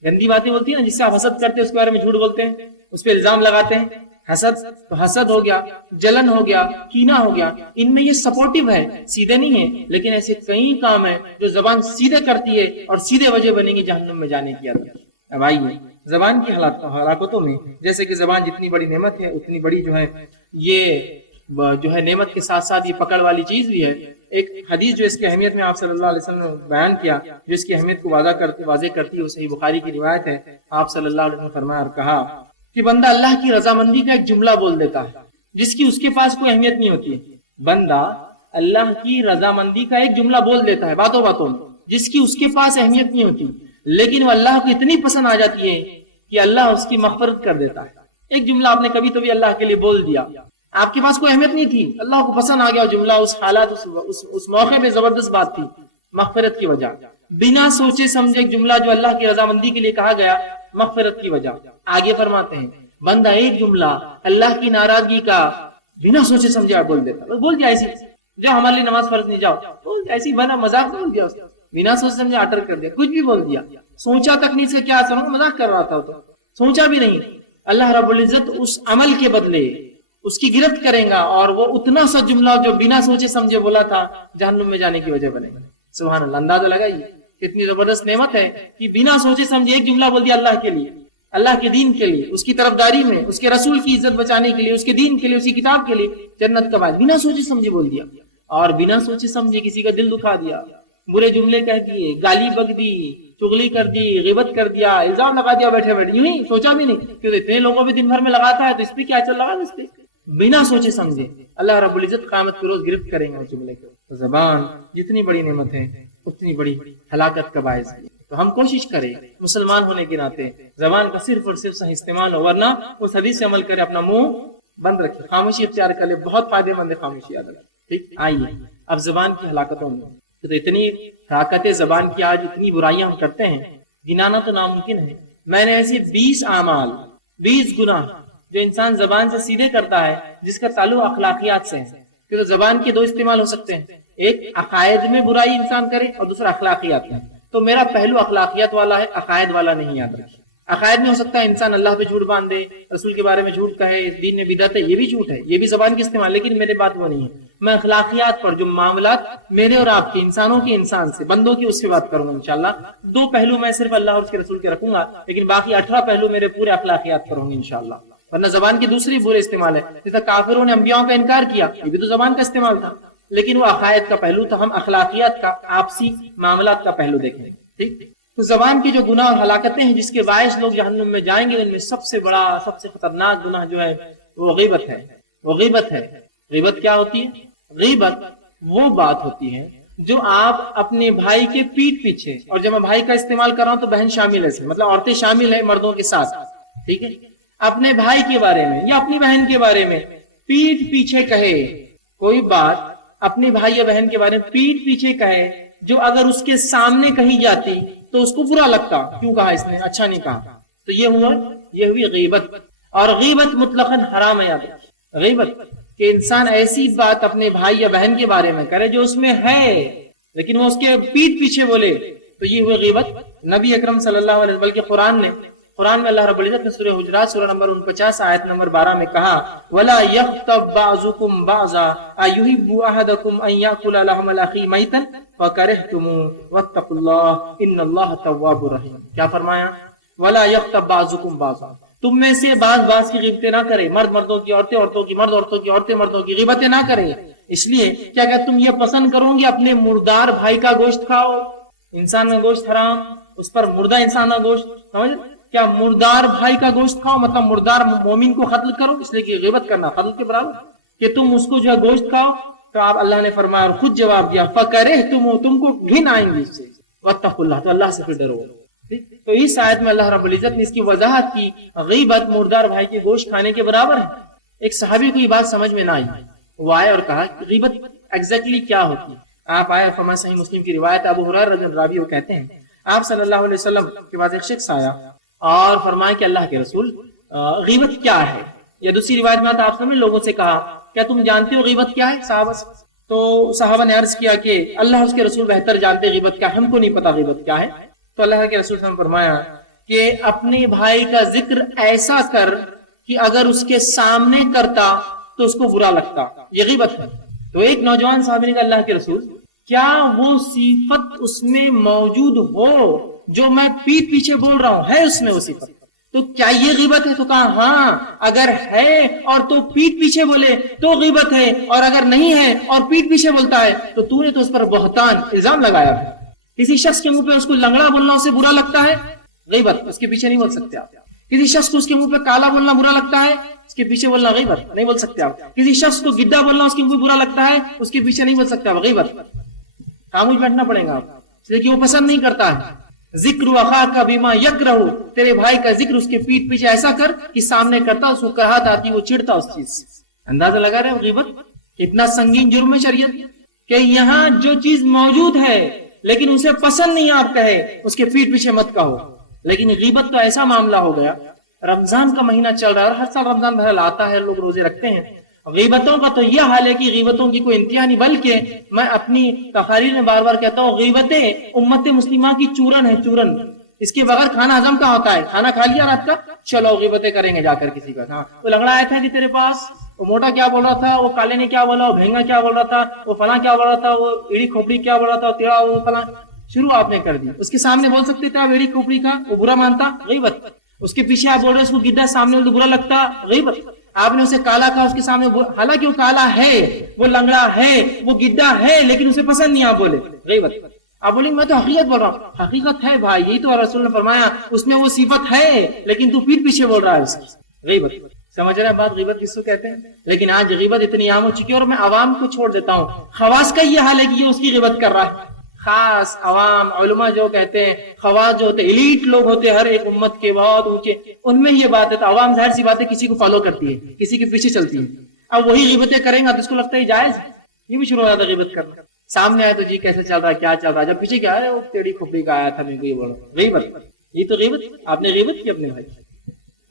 گندی باتیں بولتی ہیں نا، جس سے آپ حسد کرتے ہیں اس کے بارے میں جھوٹ بولتے ہیں، اس پہ الزام لگاتے ہیں، حسد ہو گیا، جلن ہو گیا، کینہ ہو گیا، ان میں یہ سپورٹیو ہے، سیدھے نہیں ہے، لیکن ایسے کئی کام ہیں جو زبان سیدھے کرتی ہے اور سیدھے وجہ بنیں گی جہنم میں جانے کی۔ اب آئیے زبان کی ہلاکتوں میں، جیسے کہ زبان جتنی بڑی نعمت ہے اتنی بڑی جو ہے یہ جو ہے نعمت کے ساتھ ساتھ یہ پکڑ والی چیز بھی ہے۔ ایک حدیث جو اس کی اہمیت میں آپ صلی اللہ علیہ وسلم نے بیان کیا، جو اس کی اہمیت کو واضح کرتی ہے، وہ صحیح بخاری کی روایت ہے۔ آپ صلی اللہ علیہ وسلم نے فرمایا اور کہا کہ بندہ اللہ کی رضامندی کا ایک جملہ بول دیتا ہے جس کی اس کے پاس کوئی اہمیت نہیں ہوتی ہے، بندہ اللہ کی رضامندی کا ایک جملہ بول دیتا ہے باتوں باتوں میں جس کی اس کے پاس اہمیت نہیں ہوتی، لیکن وہ اللہ کو اتنی پسند آ جاتی ہے کہ اللہ اس کی مغفرت کر دیتا ہے۔ ایک جملہ آپ نے کبھی تو بھی اللہ کے لیے بول دیا، آپ کے پاس کوئی اہمیت نہیں تھی، اللہ کو پسند آ گیا وہ جملہ، اس حالات اس موقع پہ زبردست بات تھی، مغفرت کی وجہ، بنا سوچے سمجھے ایک جملہ جو اللہ کی رضامندی کے لیے کہا گیا، مغفرت کی وجہ۔ آگے فرماتے ہیں بندہ ایک جملہ اللہ کی ناراضگی کا بنا سوچے سمجھے آپ بول دیتا، بول دیا ایسی، جو ہمارے لیے نماز فرض نہیں، جاؤ بول دیا ایسی، بنا مذاق بول دیا، بنا سوچے سمجھے اٹر کر دیا، کچھ بھی بول دیا، سوچا تک نہیں، اس کا کیا اثر ہوگا، مذاق کر رہا تھا تو سوچا بھی نہیں۔ اللہ رب العزت اس عمل کے بدلے اس کی گرفت کریں گا، اور وہ اتنا سا جملہ جو بنا سوچے سمجھے بولا تھا جہنم میں جانے کی وجہ بنے گا۔ سبحان اللہ، اندازہ لگائیے کتنی زبردست نعمت ہے کہ بنا سوچے سمجھے ایک جملہ بول دیا اللہ کے لیے، اللہ کے دین کے لیے، اس کی طرفداری میں، اس کے رسول کی عزت بچانے کے لیے، اس کے دین کے لیے، اسی کتاب کے لیے، جنت کا باعث، بنا سوچے سمجھے بول دیا، اور بنا سوچے سمجھے کسی کا دل دکھا دیا، برے جملے کہہ دیے، گالی بک دی، چغلی کر دی، غیبت کر دیا، الزام لگا دیا بیٹھے بیٹھے، یوں ہی سوچا بھی نہیں، کیونکہ اتنے لوگوں پہ دن بھر میں لگاتا ہے تو اس پہ کیا چل رہا ہے، اس پہ بنا سوچے سمجھے اللہ رب العزت قیامت کے روز گرفت کریں گے اس جملے کو۔ زبان جتنی بڑی نعمت ہے اتنی بڑی ہلاکت کا باعث ہے، تو ہم کوشش کریں مسلمان ہونے کے ناطے زبان کا صرف اور صرف صحیح استعمال ہو، ورنہ اس حدیث سے عمل کرے، اپنا منہ بند رکھے، خاموشی اختیار کر لے، بہت فائدے مند ہے خاموشی یاد رکھے۔ ٹھیک، آئیے اب زبان کی ہلاکتوں میں، تو اتنی ہلاکت زبان کی، آج اتنی برائیاں ہم کرتے ہیں، گنانا تو ناممکن ہے۔ میں نے ایسے 20 اعمال، 20 گناہ جو انسان زبان سے سیدھے کرتا ہے جس کا تعلق اخلاقیات سے ہے، کیونکہ زبان کے دو استعمال ہو سکتے ہیں، ایک عقائد میں برائی انسان کرے اور دوسرا اخلاقیات میں، تو میرا پہلو اخلاقیات والا ہے، عقائد والا نہیں، یاد رکھیے۔ عقائد میں ہو سکتا ہے انسان اللہ پہ جھوٹ باندھ دے، رسول کے بارے میں جھوٹ کہے، اس دین میں بدعت ہے، یہ بھی جھوٹ ہے، یہ بھی زبان کی استعمال، لیکن میرے بات وہ نہیں ہے۔ میں اخلاقیات پر، جو معاملات میرے اور آپ کے، انسانوں کے انسان سے، بندوں کی، اس سے بات کروں گا انشاءاللہ۔ 2 پہلو میں صرف اللہ اور اس کے رسول کے رکھوں گا، لیکن باقی 18 پہلو میرے پورے اخلاقیات پر ہوں گے انشاءاللہ۔ ورنہ زبان کی دوسری برے استعمال ہے، جیسے کافروں نے انبیاءوں کا انکار کیا، یہ بھی تو زبان کا استعمال تھا، لیکن وہ عقائد کا پہلو تھا، ہم اخلاقیات کا، آپسی معاملات کا پہلو دیکھیں گے۔ ٹھیک، تو زبان کی جو گناہ اور ہلاکتیں ہیں جس کے باعث لوگ جہنم میں جائیں گے، ان میں سب سے بڑا، سب سے خطرناک گناہ جو ہے وہ غیبت ہے۔ وہ غیبت ہے۔ غیبت کیا ہوتی ہے؟ غیبت وہ بات ہوتی ہے جو آپ اپنے بھائی کے پیٹھ پیچھے، اور جب میں بھائی کا استعمال کر رہا ہوں تو بہن شامل ہے، مطلب عورتیں شامل ہیں مردوں کے ساتھ، ٹھیک ہے، اپنے بھائی کے بارے میں یا اپنی بہن کے بارے میں پیٹھ پیچھے کہے، کوئی بات اپنے بھائی یا بہن کے بارے میں پیٹھ پیچھے کہے جو اگر اس کے سامنے کہی جاتی تو اس کو برا لگتا، کیوں کہا اس نے، اچھا نہیں کہا، تو یہ ہوئی غیبت۔ اور غیبت مطلقاً حرام ہے، یاد رکھیے، غیبت کہ انسان ایسی بات اپنے بھائی یا بہن کے بارے میں کرے جو اس میں ہے لیکن وہ اس کے پیٹھ پیچھے بولے، تو یہ ہوئی غیبت۔ نبی اکرم صلی اللہ علیہ وسلم، بلکہ قرآن میں اللہ رب العزت نے سورہ حجرات سورہ نمبر 49 آیت نمبر 12 میں کہا، وَلَا يَغْتَبْ بَعْضُكُمْ بَعْضًا أَيُحِبُّ أَحَدُكُمْ أَن يَأْكُلَ لَحْمَ الْأَخِي مَيْتًا فَكَرِهْتُمُوهُ وَاتَّقُوا اللَّهَ إِنَّ اللَّهَ تَوَّابٌ رَحِيمٌ۔ کیا فرمایا؟ وَلَا يَغْتَبْ بَعْضُكُمْ بَعْضًا، تم میں سے بعض کی غیبتیں نہ کرے، مرد مردوں کی، عورتیں عورتوں کی، مرد عورتوں کی، عورتیں مردوں کی غیبتیں نہ کرے، اس لیے کیا کہ تم یہ پسند کرو گے اپنے مردار بھائی کا گوشت کھاؤ، انسان کا گوشت حرام، اس پر مردہ انسان کا گوشت، سمجھ، کیا مردار بھائی کا گوشت کھاؤ مطلب مردار مومن کو قتل کرو، اس لیے کہ غیبت کرنا قتل کے برابر، کہ تم اس کو جو ہے گوشت کھاؤ، تو آپ اللہ نے فرمایا اور خود جواب دیا، فَكَرِهْتُمُ، تم کو گھن آئیں گی اس سے، وَاتَّقُوا اللَّهَ، تو اللہ سے پھر ڈرو۔ تو اس آیت میں اللہ رب العزت نے اس کی وضاحت کی، غیبت مردار بھائی کے گوشت کھانے کے برابر ہے۔ ایک صحابی کو یہ بات سمجھ میں نہ آئی، وہ آئے اور کہا کہ غیبت ایگزیکٹلی کیا ہوتی ہے؟ آپ آئے، فرمایا، صحیح مسلم کی روایت، ابو ہریرہ رضی اللہ عنہ وہ کہتے ہیں آپ صلی اللہ علیہ وسلم کے پاس ایک شخص آیا اور فرمایا کہ اللہ کے رسول، غیبت کیا ہے؟ یا دوسری روایت میں آپ نے لوگوں سے کہا کیا تم جانتے ہو غیبت کیا ہے؟ صحابہ سے، تو صحابہ نے عرض کیا کہ اللہ اس کے رسول بہتر جانتے غیبت کیا، ہم کو نہیں پتا غیبت کیا ہے۔ تو اللہ کے رسول صلی اللہ علیہ وسلم نے فرمایا کہ اپنے بھائی کا ذکر ایسا کر کہ اگر اس کے سامنے کرتا تو اس کو برا لگتا، یہ غیبت ہے۔ تو ایک نوجوان صحابی نے کہا اللہ کے رسول، کیا وہ صفت اس میں موجود ہو جو میں پیٹھ پیچھے بول رہا ہوں، ہے اس میں وہ صفت، تو کیا یہ غیبت ہے؟ تو کہا ہاں، اگر ہے اور تو پیٹھ پیچھے بولے تو غیبت ہے، اور اگر نہیں ہے اور پیٹھ پیچھے بولتا ہے تو نے تو اس پر بہتان، الزام لگایا ہے۔ کسی شخص کے منہ پہ اس کو لنگڑا بولنا اسے برا لگتا ہے، غیبت، اس کے پیچھے نہیں بول سکتے آپ۔ کسی شخص کو اس کے منہ پہ کالا بولنا برا لگتا ہے، اس کے پیچھے بولنا غیبت، نہیں بول سکتے آپ۔ کسی شخص کو گڈا بولنا اس کے منہ پہ برا لگتا ہے، اس کے پیچھے نہیں بول سکتے آپ، غیبت، خاموش بیٹھنا پڑے گا آپ، اس لیے کہ وہ پسند نہیں کرتا ہے۔ ذکر اخاک بما یکرہ، تیرے بھائی کا ذکر اس کے پیٹھ پیچھے ایسا کر کہ سامنے کرتا اس کو کراہت آتی، وہ چڑھتا اس چیز سے۔ اندازہ لگا رہے ہو غیبت کتنا سنگین جرم ہے شریعت، کہ یہاں جو چیز موجود ہے لیکن اسے پسند نہیں آپ کہے، اس کے پیٹھ پیچھے مت کہو۔ لیکن غیبت تو ایسا معاملہ ہو گیا، رمضان کا مہینہ چل رہا ہے اور ہر سال رمضان بہرحال آتا ہے، لوگ روزے رکھتے ہیں، غیبتوں کا تو یہ حال ہے کہ غیبتوں کی کوئی انتہا نہیں، بلکہ میں اپنی تقاریر میں بار بار کہتا ہوں غیبتیں امت مسلمہ کی چورن ہے، چورن۔ اس کے بغیر کھانا ہضم کہاں ہوتا ہے؟ کھانا کھا لیا رات کا، چلو غیبتیں کریں گے جا کر کسی کا۔ ہاں وہ لنگڑا آیا تھا کہ تیرے پاس، وہ موٹا کیا بول رہا تھا، وہ کالے نے کیا بولا، وہ بھینگا کیا بول رہا تھا، وہ فلاں کیا بول رہا تھا، وہ ایڑی کھوپڑی کیا بول رہا تھا، تیرا وہ فلاں، شروع آپ نے کر دی۔ اس کے سامنے بول سکتے تھے آپ ایڑی کھوپڑی کا، وہ برا مانتا، غیبت۔ اس کے پیچھے آپ بول رہے اس کو گدھا، سامنے تو برا لگتا، غیبت۔ آپ نے اسے کالا کہا اس کے سامنے، حالانکہ وہ کالا ہے، وہ لنگڑا ہے، وہ گدھا ہے، لیکن اسے پسند نہیں، آپ بولے غیبت۔ آپ بولیں میں تو حقیقت بول رہا ہوں، حقیقت ہے بھائی، یہی تو رسول نے فرمایا اس میں وہ صفت ہے، لیکن تو پھر پیچھے بول رہا ہے اس کی، غیبت۔ سمجھ رہے ہیں بات، غیبت کس کو کہتے ہیں؟ لیکن آج غیبت اتنی عام ہو چکی ہے، اور میں عوام کو چھوڑ دیتا ہوں، خواص کا یہ حال ہے کہ یہ اس کی غیبت کر رہا ہے۔ خاص عوام علماء جو کہتے ہیں، خواص جو ہوتے ایلیٹ لوگ ہوتے ہیں ہر ایک امت کے بہت اونچے، ان میں یہ بات ہے، تو عوام ظاہر سی بات ہے کسی کو فالو کرتی ہے، کسی کے پیچھے چلتی ہے۔ اب وہی غیبتیں کریں گا تو اس کو لگتا ہے جائز، یہ بھی شروع ہو جاتا ہے غیبت کرنا۔ سامنے آئے تو جی کیسے چل رہا ہے، کیا چل رہا ہے، جب پیچھے کیا ہے وہ ٹیڑھی کھپڑی کا آیا تھا، میں کو یہ بولا غیبت۔ یہ تو غیبت، آپ نے غیبت کی اپنے بھائی،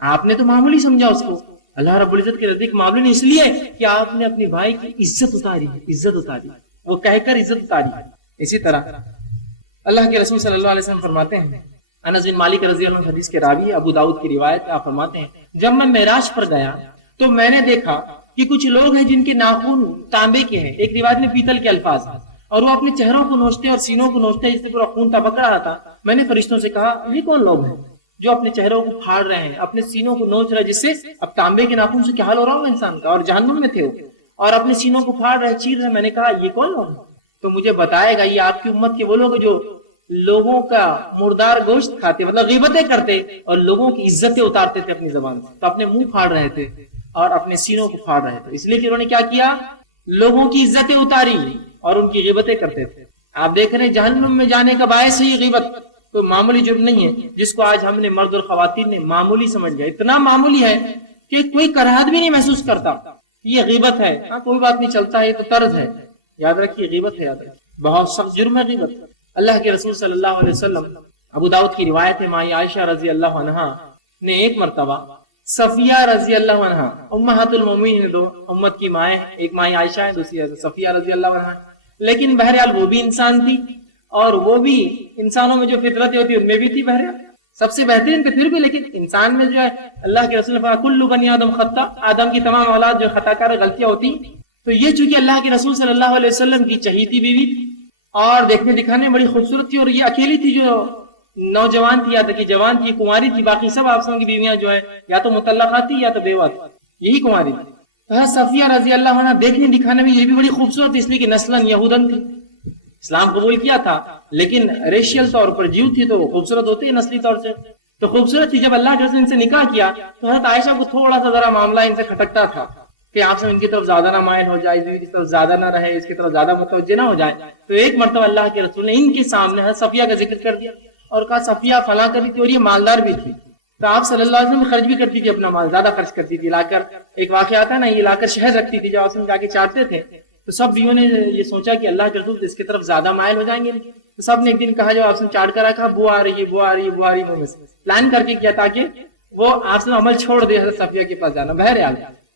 آپ نے تو معمولی سمجھا اس کو، اللہ رب العزت کے نزدیک معمولی نہیں، اس لیے کہ آپ نے اپنے بھائی کی عزت اتاری، عزت اتاری، وہ کہہ کر عزت اتاری۔ اسی طرح اللہ کے رسول صلی اللہ علیہ وسلم فرماتے ہیں، انس بن مالک رضی اللہ عنہ حدیث کے راوی، ابو داؤد کی روایت، آپ فرماتے ہیں جب میں معراج پر گیا تو میں نے دیکھا کہ کچھ لوگ ہیں جن کے ناخن تانبے کے ہیں، ایک روایت میں پیتل کے الفاظ ہیں، اور وہ اپنے چہروں کو نوچتے اور سینوں کو نوچتے جس سے پورا خون ٹپک رہا تھا۔ میں نے فرشتوں سے کہا یہ کون لوگ ہیں جو اپنے چہروں کو پھاڑ رہے ہیں، اپنے سینوں کو نوچ رہے ہیں، جس سے اب تانبے کے ناخن سے کیا حال ہو رہا ہوگا انسان کا، اور جہنم میں تھے وہ، اور اپنے سینوں کو پھاڑ رہے، چیر رہے۔ میں نے کہا یہ کون لوگ ہیں؟ تو مجھے بتایا گا یہ آپ کی امت کے وہ لوگ جو لوگوں کا مردار گوشت کھاتے، مطلب غیبتیں کرتے اور لوگوں کی عزتیں اتارتے تھے اپنی زبان سے، تو اپنے منہ پھاڑ رہے تھے اور اپنے سینوں کو پھاڑ رہے تھے، اس لیے کہ انہوں نے کیا کیا، لوگوں کی عزتیں اتاری اور ان کی غیبتیں کرتے تھے۔ آپ دیکھ رہے ہیں جہنم میں جانے کا باعث ہے یہ غیبت، کوئی معمولی جرم نہیں ہے، جس کو آج ہم نے مرد اور خواتین نے معمولی سمجھ لیا، اتنا معمولی ہے کہ کوئی کراہت بھی نہیں محسوس کرتا، یہ غیبت ہے، ہاں کوئی بات نہیں چلتا ہے، یہ تو طرز ہے۔ یاد رکھیے غیبت ہے، یاد رکھیے بہت سخت جرم ہے غیبت۔ اللہ کے رسول صلی اللہ علیہ وسلم، ابو داؤد کی روایت ہے، مائی عائشہ رضی اللہ عنہا نے ایک مرتبہ صفیہ رضی اللہ عنہا، امہات المومنین دو امت کی مائیں، ایک مائی عائشہ ہے، دوسری صفیہ رضی اللہ عنہا، لیکن بہرحال وہ بھی انسان تھی، اور وہ بھی انسانوں میں جو فطرتیں ہوتی ان میں بھی تھی، بہرحال سب سے بہترین تھے پھر بھی، لیکن انسان میں جو ہے اللہ کے رسول نے فرمایا کل بنی آدم خطا، آدم کی تمام اولاد جو خطا کار غلطیاں ہوتی، تو یہ چونکہ اللہ کے رسول صلی اللہ علیہ وسلم کی چہیتی بیوی تھی اور دیکھنے دکھانے میں بڑی خوبصورت تھی، اور یہ اکیلی تھی جو نوجوان تھی، یا تک جوان تھی، کنواری تھی، باقی سب آپ کی بیویاں جو ہیں یا تو مطلقہ تھی یا تو بیوہ تھی، یہی کنواری تھی۔ صفیہ رضی اللہ عنہ دیکھنے دکھانے میں یہ بھی بڑی خوبصورت تھی، اس لیے کہ نسلاً یہودن تھی، اسلام قبول کیا تھا لیکن ریشیل طور پر جیو تھی، تو خوبصورت ہوتی ہے نسلی طور سے، تو خوبصورت تھی۔ جب اللہ کے رسول ان سے نکاح کیا تو حضرت عائشہ کو تھوڑا سا ذرا معاملہ ان سے کھٹکتا تھا کہ آپ سے ان کی طرف زیادہ نہ مائل ہو جائے، بیوی کی طرف زیادہ نہ رہے، اس کی طرف زیادہ متوجہ نہ ہو جائے۔ تو ایک مرتبہ اللہ کے رسول نے ان کے سامنے حضرت صفیہ کا ذکر کر دیا اور کہا صفیہ فلاں کری تھی اور یہ مالدار بھی تھی، تو آپ صلی اللہ علیہ وسلم خرچ بھی کرتی تھی، اپنا مال زیادہ خرچ کرتی تھی، لا کر ایک واقعہ آتا ہے نا، یہ لا کر شہد رکھتی تھی، جب آپ جا کے چاٹتے تھے تو سب بیویوں نے یہ سوچا کہ اللہ کے رسول اس کی طرف زیادہ مائل ہو جائیں گے، تو سب نے ایک دن کہا، جب آپ سے چاٹ کر رکھا بو آ رہی ہے، بو آ رہی ہے، بو آ رہی ہے، منہ میں سے پلان کر کے کیا تاکہ وہ آپ سے عمل چھوڑ دے حضرت صفیہ کے پاس جانا۔ بہرحال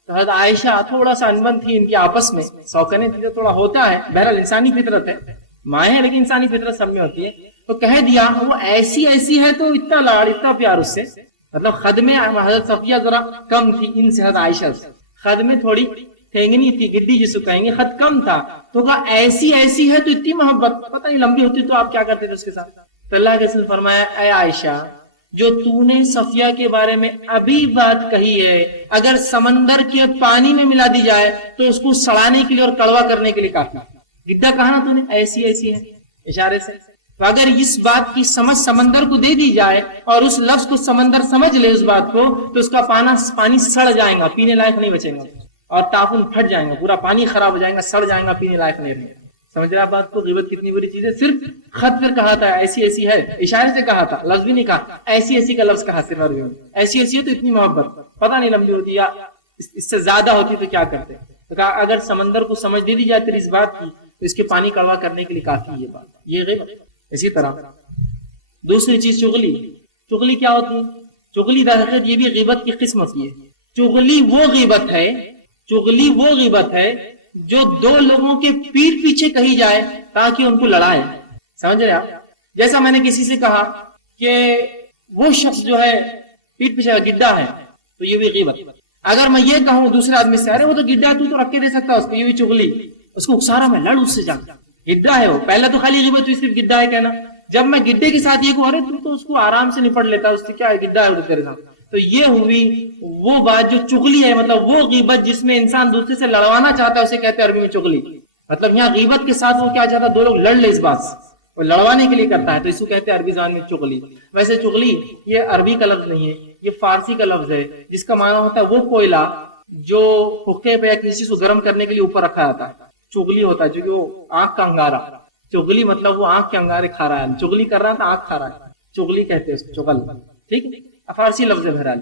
تو حضرت عائشہ تھوڑا سا انبن تھی ان کی آپس میں، سوکنے تھی، جو تھوڑا ہوتا ہے، بہرحال انسانی فطرت ہے، مائیں ہیں لیکن انسانی فطرت سب میں ہوتی ہے، تو کہہ دیا وہ ایسی ایسی ہے، تو اتنا لاڑ اتنا پیار اس سے، مطلب خد میں حضرت صفیہ ذرا کم تھی ان سے، حضرت عائشہ سے خد میں تھوڑی ٹھینگنی تھی، گدی جسو کہیں گے، خط کم تھا، تو کہا ایسی ایسی ہے تو اتنی محبت، پتہ نہیں لمبی ہوتی تو آپ کیا کرتے تھے اس کے ساتھ۔ تو اللہ کے رسول فرمایا اے عائشہ، جو تو نے صفیہ کے بارے میں ابھی بات کہی ہے، اگر سمندر کے پانی میں ملا دی جائے تو اس کو سڑانے کے لیے اور کڑوا کرنے کے لیے کافی۔ گدھا کہا نا تو نے، ایسی ایسی ہے اشارے سے، تو اگر اس بات کی سمجھ سمندر کو دے دی جائے اور اس لفظ کو سمندر سمجھ لے اس بات کو، تو اس کا پانی سڑ جائے گا، پینے لائق نہیں بچے گا، اور تعفن پھٹ جائیں گا، پورا پانی خراب ہو جائے گا، سڑ جائے گا، پینے لائق نہیں رہے گا۔ سمجھ رہے بات کو؟ غیبت کتنی بری چیز ہے، صرف خط پر کہا تھا ایسی ایسی ہے، اشارے سے کہا تھا، لفظ بھی نہیں کہا، ایسی ایسی کا لفظ کہا صرف عربی میں، ایسی ایسی ہے تو اتنی محبت، پتہ نہیں لمبی ہوتی یا اس سے زیادہ ہوتی تو کیا کرتے، تو کہا اگر سمندر کو سمجھ دے دی جائے تیری اس بات کی تو اس کے پانی کڑوا کرنے کے لیے کافی یہ بات، یہ غیبت۔ اسی طرح دوسری چیز چغلی۔ چغلی کیا ہوتی ہے؟ چغلی در حقیقت یہ بھی غیبت کی قسم ہوتی ہے۔ چغلی وہ غیبت ہے چغلی وہ غیبت ہے جو دو لوگوں کے پیٹ پیچھے کہی جائے تاکہ ان کو لڑائے. سمجھ رہے آپ؟ جیسا میں نے کسی سے کہا کہ وہ شخص جو ہے پیٹ پیچھے گڈا ہے تو یہ بھی غیبت. اگر میں یہ کہوں دوسرے آدمی سے ارے وہ تو گڈا ہے تو رکھ کے دے سکتا ہے اس کو، یہ بھی چغلی. اس کو اکسارا میں لڑ اس سے جا، گڈا ہے وہ. پہلے تو خالی غیبت ہوئی صرف گڈا ہے کہنا. جب میں گڈے کے ساتھ یہ کہوں ارے تو اس کو آرام سے نپٹ لیتا ہے، اس سے کیا ہے گڈا ہے تیرے ساتھ، تو یہ ہوئی وہ بات جو چغلی ہے. مطلب وہ غیبت جس میں انسان دوسرے سے لڑوانا چاہتا ہے اسے کہتے ہیں عربی میں چغلی. مطلب یہاں غیبت کے ساتھ وہ کیا چاہتا ہے دو لوگ لڑ لے اس بات سے، وہ لڑوانے کے لیے کرتا ہے تو اس کو کہتے ہیں عربی زبان میں چغلی. ویسے چغلی یہ عربی کا لفظ نہیں ہے، یہ فارسی کا لفظ ہے جس کا معنی ہوتا ہے وہ کوئلہ جو حقے پہ یا کسی چیز کو گرم کرنے کے لیے اوپر رکھا جاتا ہے. چغلی ہوتا ہے جو کہ وہ آنکھ کا انگارہ. چغلی مطلب وہ آنکھ کے انگارے کھا رہا ہے، چغلی کر رہا تھا آنکھ کھا رہا ہے، چغلی کہتے ہیں اس کو، چغل. ٹھیک ہے، فارسی لفظ ہے بہرحال.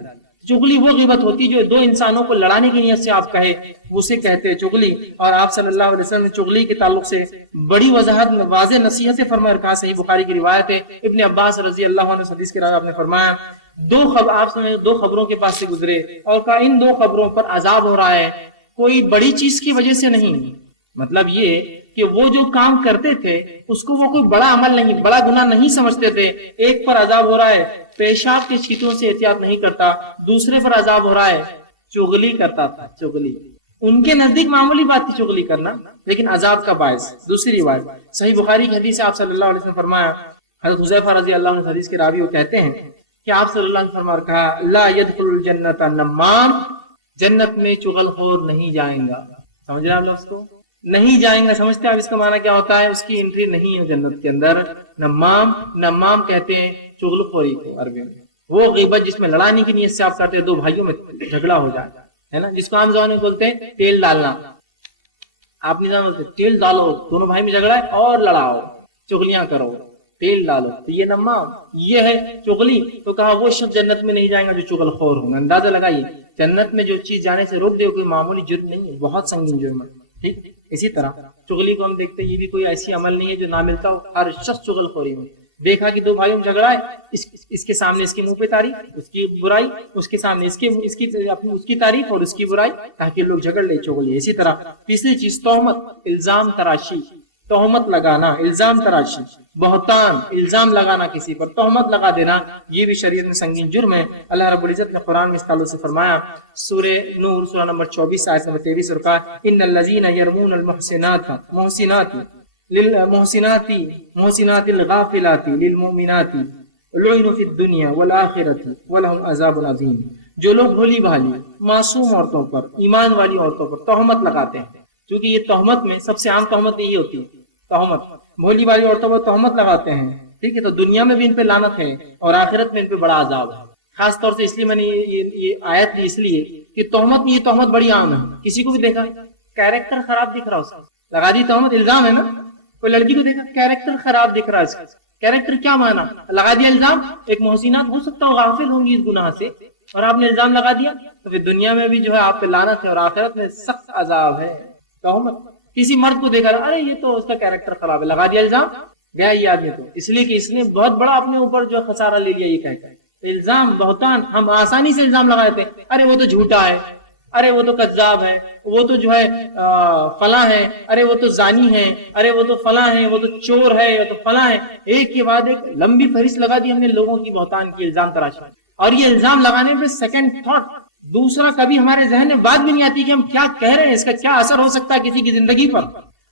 چغلی وہ غیبت ہوتی جو دو انسانوں کو لڑانے کی نیت سے آپ کہے اسے کہتے ہیں چغلی. اور آپ صلی اللہ علیہ وسلم نے چغلی کے تعلق سے بڑی وضاحت واضح نصیحتیں فرمائے. رکھا صحیح بخاری کی روایت ہے، ابن عباس رضی اللہ عنہ حدیث کے راوی آپ نے فرمایا آپ دو خبروں کے پاس سے گزرے اور کہا ان دو خبروں پر عذاب ہو رہا ہے، کوئی بڑی چیز کی وجہ سے نہیں. مطلب یہ کہ وہ جو کام کرتے تھے اس کو وہ کوئی بڑا عمل نہیں، بڑا گناہ نہیں سمجھتے تھے. ایک پر عذاب ہو رہا ہے پیشاب کے چھینٹوں سے احتیاط نہیں کرتا، دوسرے پر عذاب ہو رہا ہے چغلی کرتا تھا. چغلی ان کے نزدیک معمولی بات تھی چغلی کرنا، لیکن عذاب کا باعث. دوسری روایت صحیح بخاری کی حدیث ہے، آپ صلی اللہ علیہ وسلم فرمایا، حضرت حذیفہ رضی اللہ عنہ حدیث کے راوی وہ کہتے ہیں کہ آپ صلی اللہ علیہ وسلم نے کہا لا يدخل الجنت نمام، جنت میں چغل خور نہیں جائیں گا. سمجھ رہے آپ لفظ کو؟ نہیں جائیں گا. سمجھتے ہیں آپ اس کا معنی کیا ہوتا ہے؟ اس کی انٹری نہیں ہے جنت کے اندر. نمام کہتے ہیں چغل خوری کو عربی میں. وہ غیبت جس میں لڑانے کی نیت سے آپ کرتے ہیں، دو بھائیوں میں جھگڑا ہو جائے ہے نا، جس کو عام زبان میں بولتے ہیں تیل ڈالنا. آپ نہیں جانتے تیل ڈالو، دونوں بھائی میں جھگڑا ہے اور لڑاؤ، چغلیاں کرو، تیل ڈالو، تو یہ نمام، یہ ہے چغلی. تو کہا وہ شخص جنت میں نہیں جائے گا جو چغل خور ہوں. اندازہ لگائیے جنت میں جو چیز جانے سے روک دے کوئی معمولی جرم نہیں ہے، بہت سنگین جرم ہے. ٹھیک، اسی طرح چغلی کو ہم دیکھتے ہیں یہ بھی کوئی ایسی عمل نہیں ہے جو نہ ملتا ہو. ہر شخص چغل خوری میں دیکھا کہ دو بھائیوں میں جھگڑا ہے، اس کے سامنے اس کے منہ پہ تعریف، اس کی برائی، اس کے سامنے اس کی تعریف اور اس کی برائی، تاکہ لوگ جھگڑ لے. چغلی. اسی طرح تیسری چیز تہمت، الزام تراشی. تہمت لگانا، الزام تراشی، بہتان، الزام لگانا کسی پر، تہمت لگا دینا، یہ بھی شریعت میں سنگین جرم ہے. اللہ رب العزت نے قرآن میں اس تعلق سے فرمایا، سورہ نور سورہ نمبر 24 آیت نمبر 23 اور کہا ان الذین یرمون محسنات الغافلات للمؤمنات لعنوا فی الدنیا والآخرۃ ولہم عذاب عظیم. جو لوگ بھولی بھالی معصوم عورتوں پر، ایمان والی عورتوں پر تہمت لگاتے ہیں، کیونکہ یہ تہمت میں سب سے عام تہمت یہی ہوتی ہے، تہمت، بھولی والی عورتوں پر تہمت لگاتے ہیں. ٹھیک ہے، تو دنیا میں بھی ان پہ لعنت ہے اور آخرت میں ان پہ بڑا عذاب ہے. خاص طور سے اس لیے میں نے یہ آیت لی اس لیے کہ تہمت میں یہ تہمت بڑی عام ہے. کسی کو بھی دیکھا کیریکٹر خراب دکھ رہا اس کا، لگا دی تہمت، الزام ہے نا. کوئی لڑکی کو دیکھا کیریکٹر خراب دکھ رہا ہے اس کا، کیریکٹر کیا مانا، لگا دیا الزام. ایک محسنات ہو سکتا ہو غافل ہوں گی اس گناہ سے اور آپ نے الزام لگا دیا، تو پھر دنیا میں بھی جو ہے آپ پہ لعنت ہے اور آخرت میں سخت عذاب ہے. تہمت. کسی مرد کو دیکھا ارے یہ تو اس کا کیریکٹر خراب ہے، لگا دیا الزام، گیا یہ آدمی تو، اس لیے کہ اس نے بہت بڑا اپنے اوپر جو خسارہ لے لیا. یہ کہتا ہے الزام، بہتان، ہم آسانی سے الزام لگا دیتے ہیں، ارے وہ تو جھوٹا ہے، ارے وہ تو کذاب ہے، وہ تو جو ہے فلاں ہے، ارے وہ تو زانی ہے، ارے وہ تو فلاں ہے، وہ تو چور ہے، وہ تو فلاں ہے. ایک کے بعد ایک لمبی فہرست لگا دی ہم نے لوگوں کی بہتان کی، الزام تراشی. اور یہ الزام لگانے پہ سیکنڈ تھاٹ، دوسرا کبھی ہمارے ذہن میں بات بھی نہیں آتی کہ ہم کیا کہہ رہے ہیں، اس کا کیا اثر ہو سکتا ہے کسی کی زندگی پر.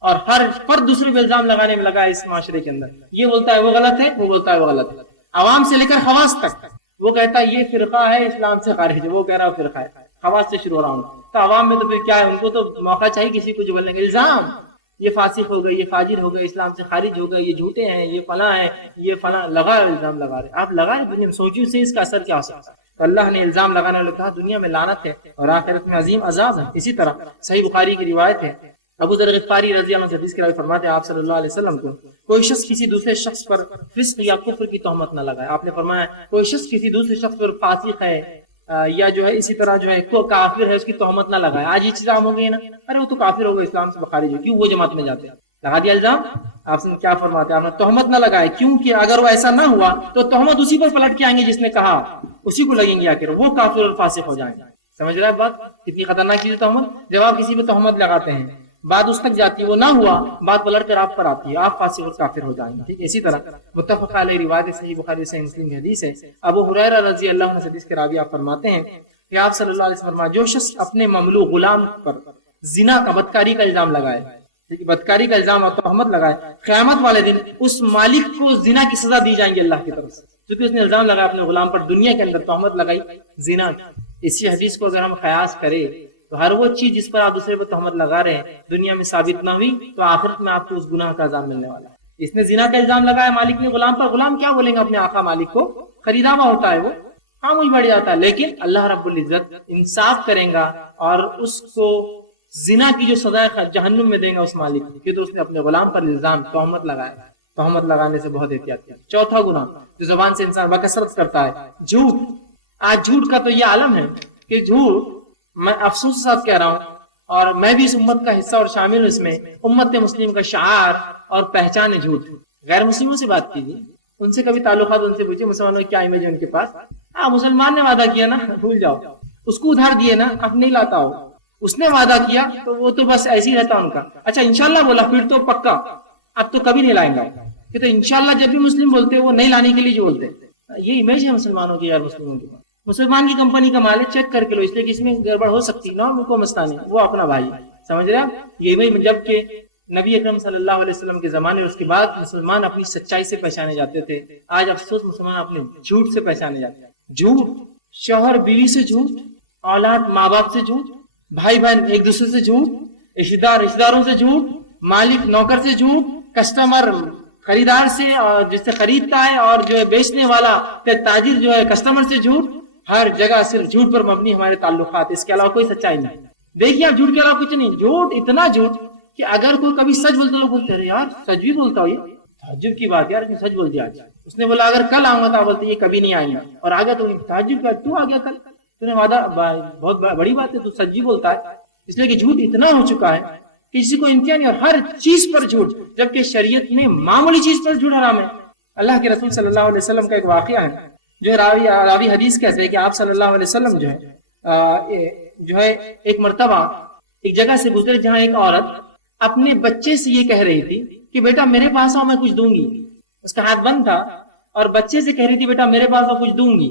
اور ہر فرد دوسرے پہ الزام لگانے میں لگا ہے اس معاشرے کے اندر. یہ بولتا ہے وہ غلط ہے، وہ بولتا ہے وہ غلط ہے، عوام سے لے کر خواص تک. وہ کہتا ہے یہ فرقہ ہے اسلام سے خارج ہے، وہ کہہ رہا ہے فرقہ ہے، خواص سے شروع ہو رہا ہوں. تو عوام میں تو پھر کیا ہے، ان کو تو موقع چاہیے کسی کو جو بولنے کا. الزام، یہ فاسق ہو گئے، یہ فاجر ہو گئے، اسلام سے خارج ہو گئے، یہ جھوٹے ہیں، یہ فلاں ہیں، یہ فلاں، لگا الزام لگا رہے. آپ لگائیں دنیا میں، سوچیے سے اس کا اثر کیا ہو سکتا ہے. تو اللہ نے الزام لگانے والے کہا دنیا میں لعنت ہے اور آخرت میں عظیم عذاب ہے. اسی طرح صحیح بخاری کی روایت ہے، ابو ذر غفاری رضی اللہ عنہ حدیث کے راوی فرماتے ہیں آپ صلی اللہ علیہ وسلم کو کوئی شخص کسی دوسرے شخص پر فسق یا کفر کی تہمت نہ لگائے. آپ نے فرمایا کوئی شخص کسی دوسرے شخص پر فاسق ہے یا جو ہے اسی طرح جو ہے کافر ہے اس کی تہمت نہ لگائے. آج یہ چیز عام ہو گئی ہے نا، ارے وہ تو کافر ہو گئے، اسلام سے خارج ہے، کیوں وہ جماعت میں جاتے ہیں، لگا دیا الزام. آپ سے کیا فرماتے ہیں، آپ نے تہمت نہ لگائے، کیونکہ اگر وہ ایسا نہ ہوا تو تہمت اسی پر پلٹ کے آئیں گے جس نے کہا، اسی کو لگیں گے آخر، وہ کافر اور فاسق ہو جائیں گے. سمجھ رہا ہے بات کتنی خطرناک چیز ہے تہمت؟ جب آپ کسی پہ تہمت لگاتے ہیں، بات اس تک جاتی ہے، وہ نہ ہوا، بات پلٹ کر آپ پر آتی ہے، آپ فاسق اور کافر ہو جائیں گے. ٹھیک، اسی طرح متفق علیہ روایت صحیح بخاری صحیح مسلم کی حدیث ہے، ابو ہریرہ رضی اللہ عنہ حدیث کے راوی آپ فرماتے ہیں کہ آپ صلی اللہ علیہ وسلم فرمایا جو شخص اپنے مملوک غلام پر زنا کا بدکاری کا الزام لگائے، بدکاری کا الزام اور تہمت لگائے، قیامت والے دن اس مالک کو زنا کی سزا دی جائیں گی اللہ کی طرف سے، کیونکہ اس نے الزام لگایا اپنے غلام پر، دنیا کے اندر تہمت لگائی زنا کی. اسی حدیث کو اگر ہم قیاس کریں تو ہر وہ چیز جس پر آپ دوسرے پر تہمت لگا رہے ہیں دنیا میں ثابت نہ ہوئی تو آخرت میں آپ کو اس گناہ کا عذاب ملنے والا ہے. اس نے زنا کا الزام لگایا مالک نے غلام پر، غلام کیا بولیں گے اپنے آقا مالک کو؟ خریدا ہوا ہوتا ہے وہ، ہاں وہی بڑھ جاتا ہے، لیکن اللہ رب العزت انصاف کریں گا اور اس کو زنا کی جو سزا ہے جہنم میں دیں گا اس مالک کو، کہ تو اس نے اپنے غلام پر الزام تہمت لگایا. تہمت لگانے سے بہت احتیاط کیا. چوتھا گناہ جو زبان سے انسان بکثرت کرتا ہے، جھوٹ. آج جھوٹ کا تو یہ عالم ہے کہ جھوٹ، میں افسوس کے ساتھ کہہ رہا ہوں اور میں بھی اس امت کا حصہ اور شامل ہوں، اس میں امت مسلم کا شعار اور پہچان ہے جھوٹ. غیر مسلموں سے بات کیجیے، ان سے کبھی تعلقات ان سے پوچھیے مسلمانوں کی کیا امیج ہے ان کے پاس. مسلمان نے وعدہ کیا نا، بھول جاؤ. اس کو ادھار دیے نا، اب نہیں لاتا ہو. اس نے وعدہ کیا تو وہ تو بس ایسے ہی رہتا ان کا. اچھا انشاءاللہ بولا پھر تو پکا، اب تو کبھی نہیں لائیں گا. کہ تو انشاءاللہ جب بھی مسلم بولتے وہ نہیں لانے کے لیے جو بولتے. یہ امیج ہے مسلمانوں کی غیر مسلموں کے پاس. مسلمان کی کمپنی کا مال ہے، چیک کر کے لو، اس لیے کہ اس میں گڑبڑ ہو سکتی نہ، کو مسئلہ نہیں، وہ اپنا بھائی. سمجھ رہے ہیں؟ یہ جب کہ نبی اکرم صلی اللہ علیہ وسلم کے زمانے اور اس کے بعد مسلمان اپنی سچائی سے پہچانے جاتے تھے. آج افسوس مسلمان اپنے جھوٹ سے پہچانے جاتے ہیں. جھوٹ، شوہر بیوی سے جھوٹ، اولاد ماں باپ سے جھوٹ، بھائی بہن ایک دوسرے سے جھوٹ، رشتہ داروں سے جھوٹ، مالک نوکر سے جھوٹ، کسٹمر خریدار سے اور جس سے خریدتا ہے، اور جو ہے بیچنے والا تاجر جو ہے کسٹمر سے جھوٹ. ہر جگہ صرف جھوٹ پر مبنی ہمارے تعلقات، اس کے علاوہ کوئی سچائی نہیں. دیکھیے آپ جھوٹ کے علاوہ کچھ نہیں. جھوٹ اتنا جھوٹ کہ اگر کوئی کبھی سچ بولتا لوگ بولتے ہیں یار سچ بھی بولتا ہو، یہ تعجب کی بات یار سچ بول دیا. اس نے بولا اگر کل آؤں گا تو بولتے یہ کبھی نہیں آئیں گا، اور آ گیا تو تعجب کا تو آ گیا کل، تو نے وعدہ، بہت بڑی بات ہے، تو سچ بھی بولتا ہے. اس لیے کہ جھوٹ اتنا ہو چکا ہے کہ کسی کو انتہا نہیں، اور ہر چیز پر جھوٹ، جبکہ شریعت میں معمولی چیز پر جھوٹ حرام ہے. اللہ کے رسول صلی اللہ علیہ وسلم کا ایک واقعہ ہے جو راوی حدیث کہتے ہیں کہ آپ صلی اللہ علیہ وسلم جو ہے ایک مرتبہ ایک جگہ سے گزرے جہاں ایک عورت اپنے بچے سے یہ کہہ رہی تھی کہ بیٹا میرے پاس آؤ میں کچھ دوں گی. اس کا ہاتھ بند تھا اور بچے سے کہہ رہی تھی بیٹا میرے پاس آؤ کچھ دوں گی.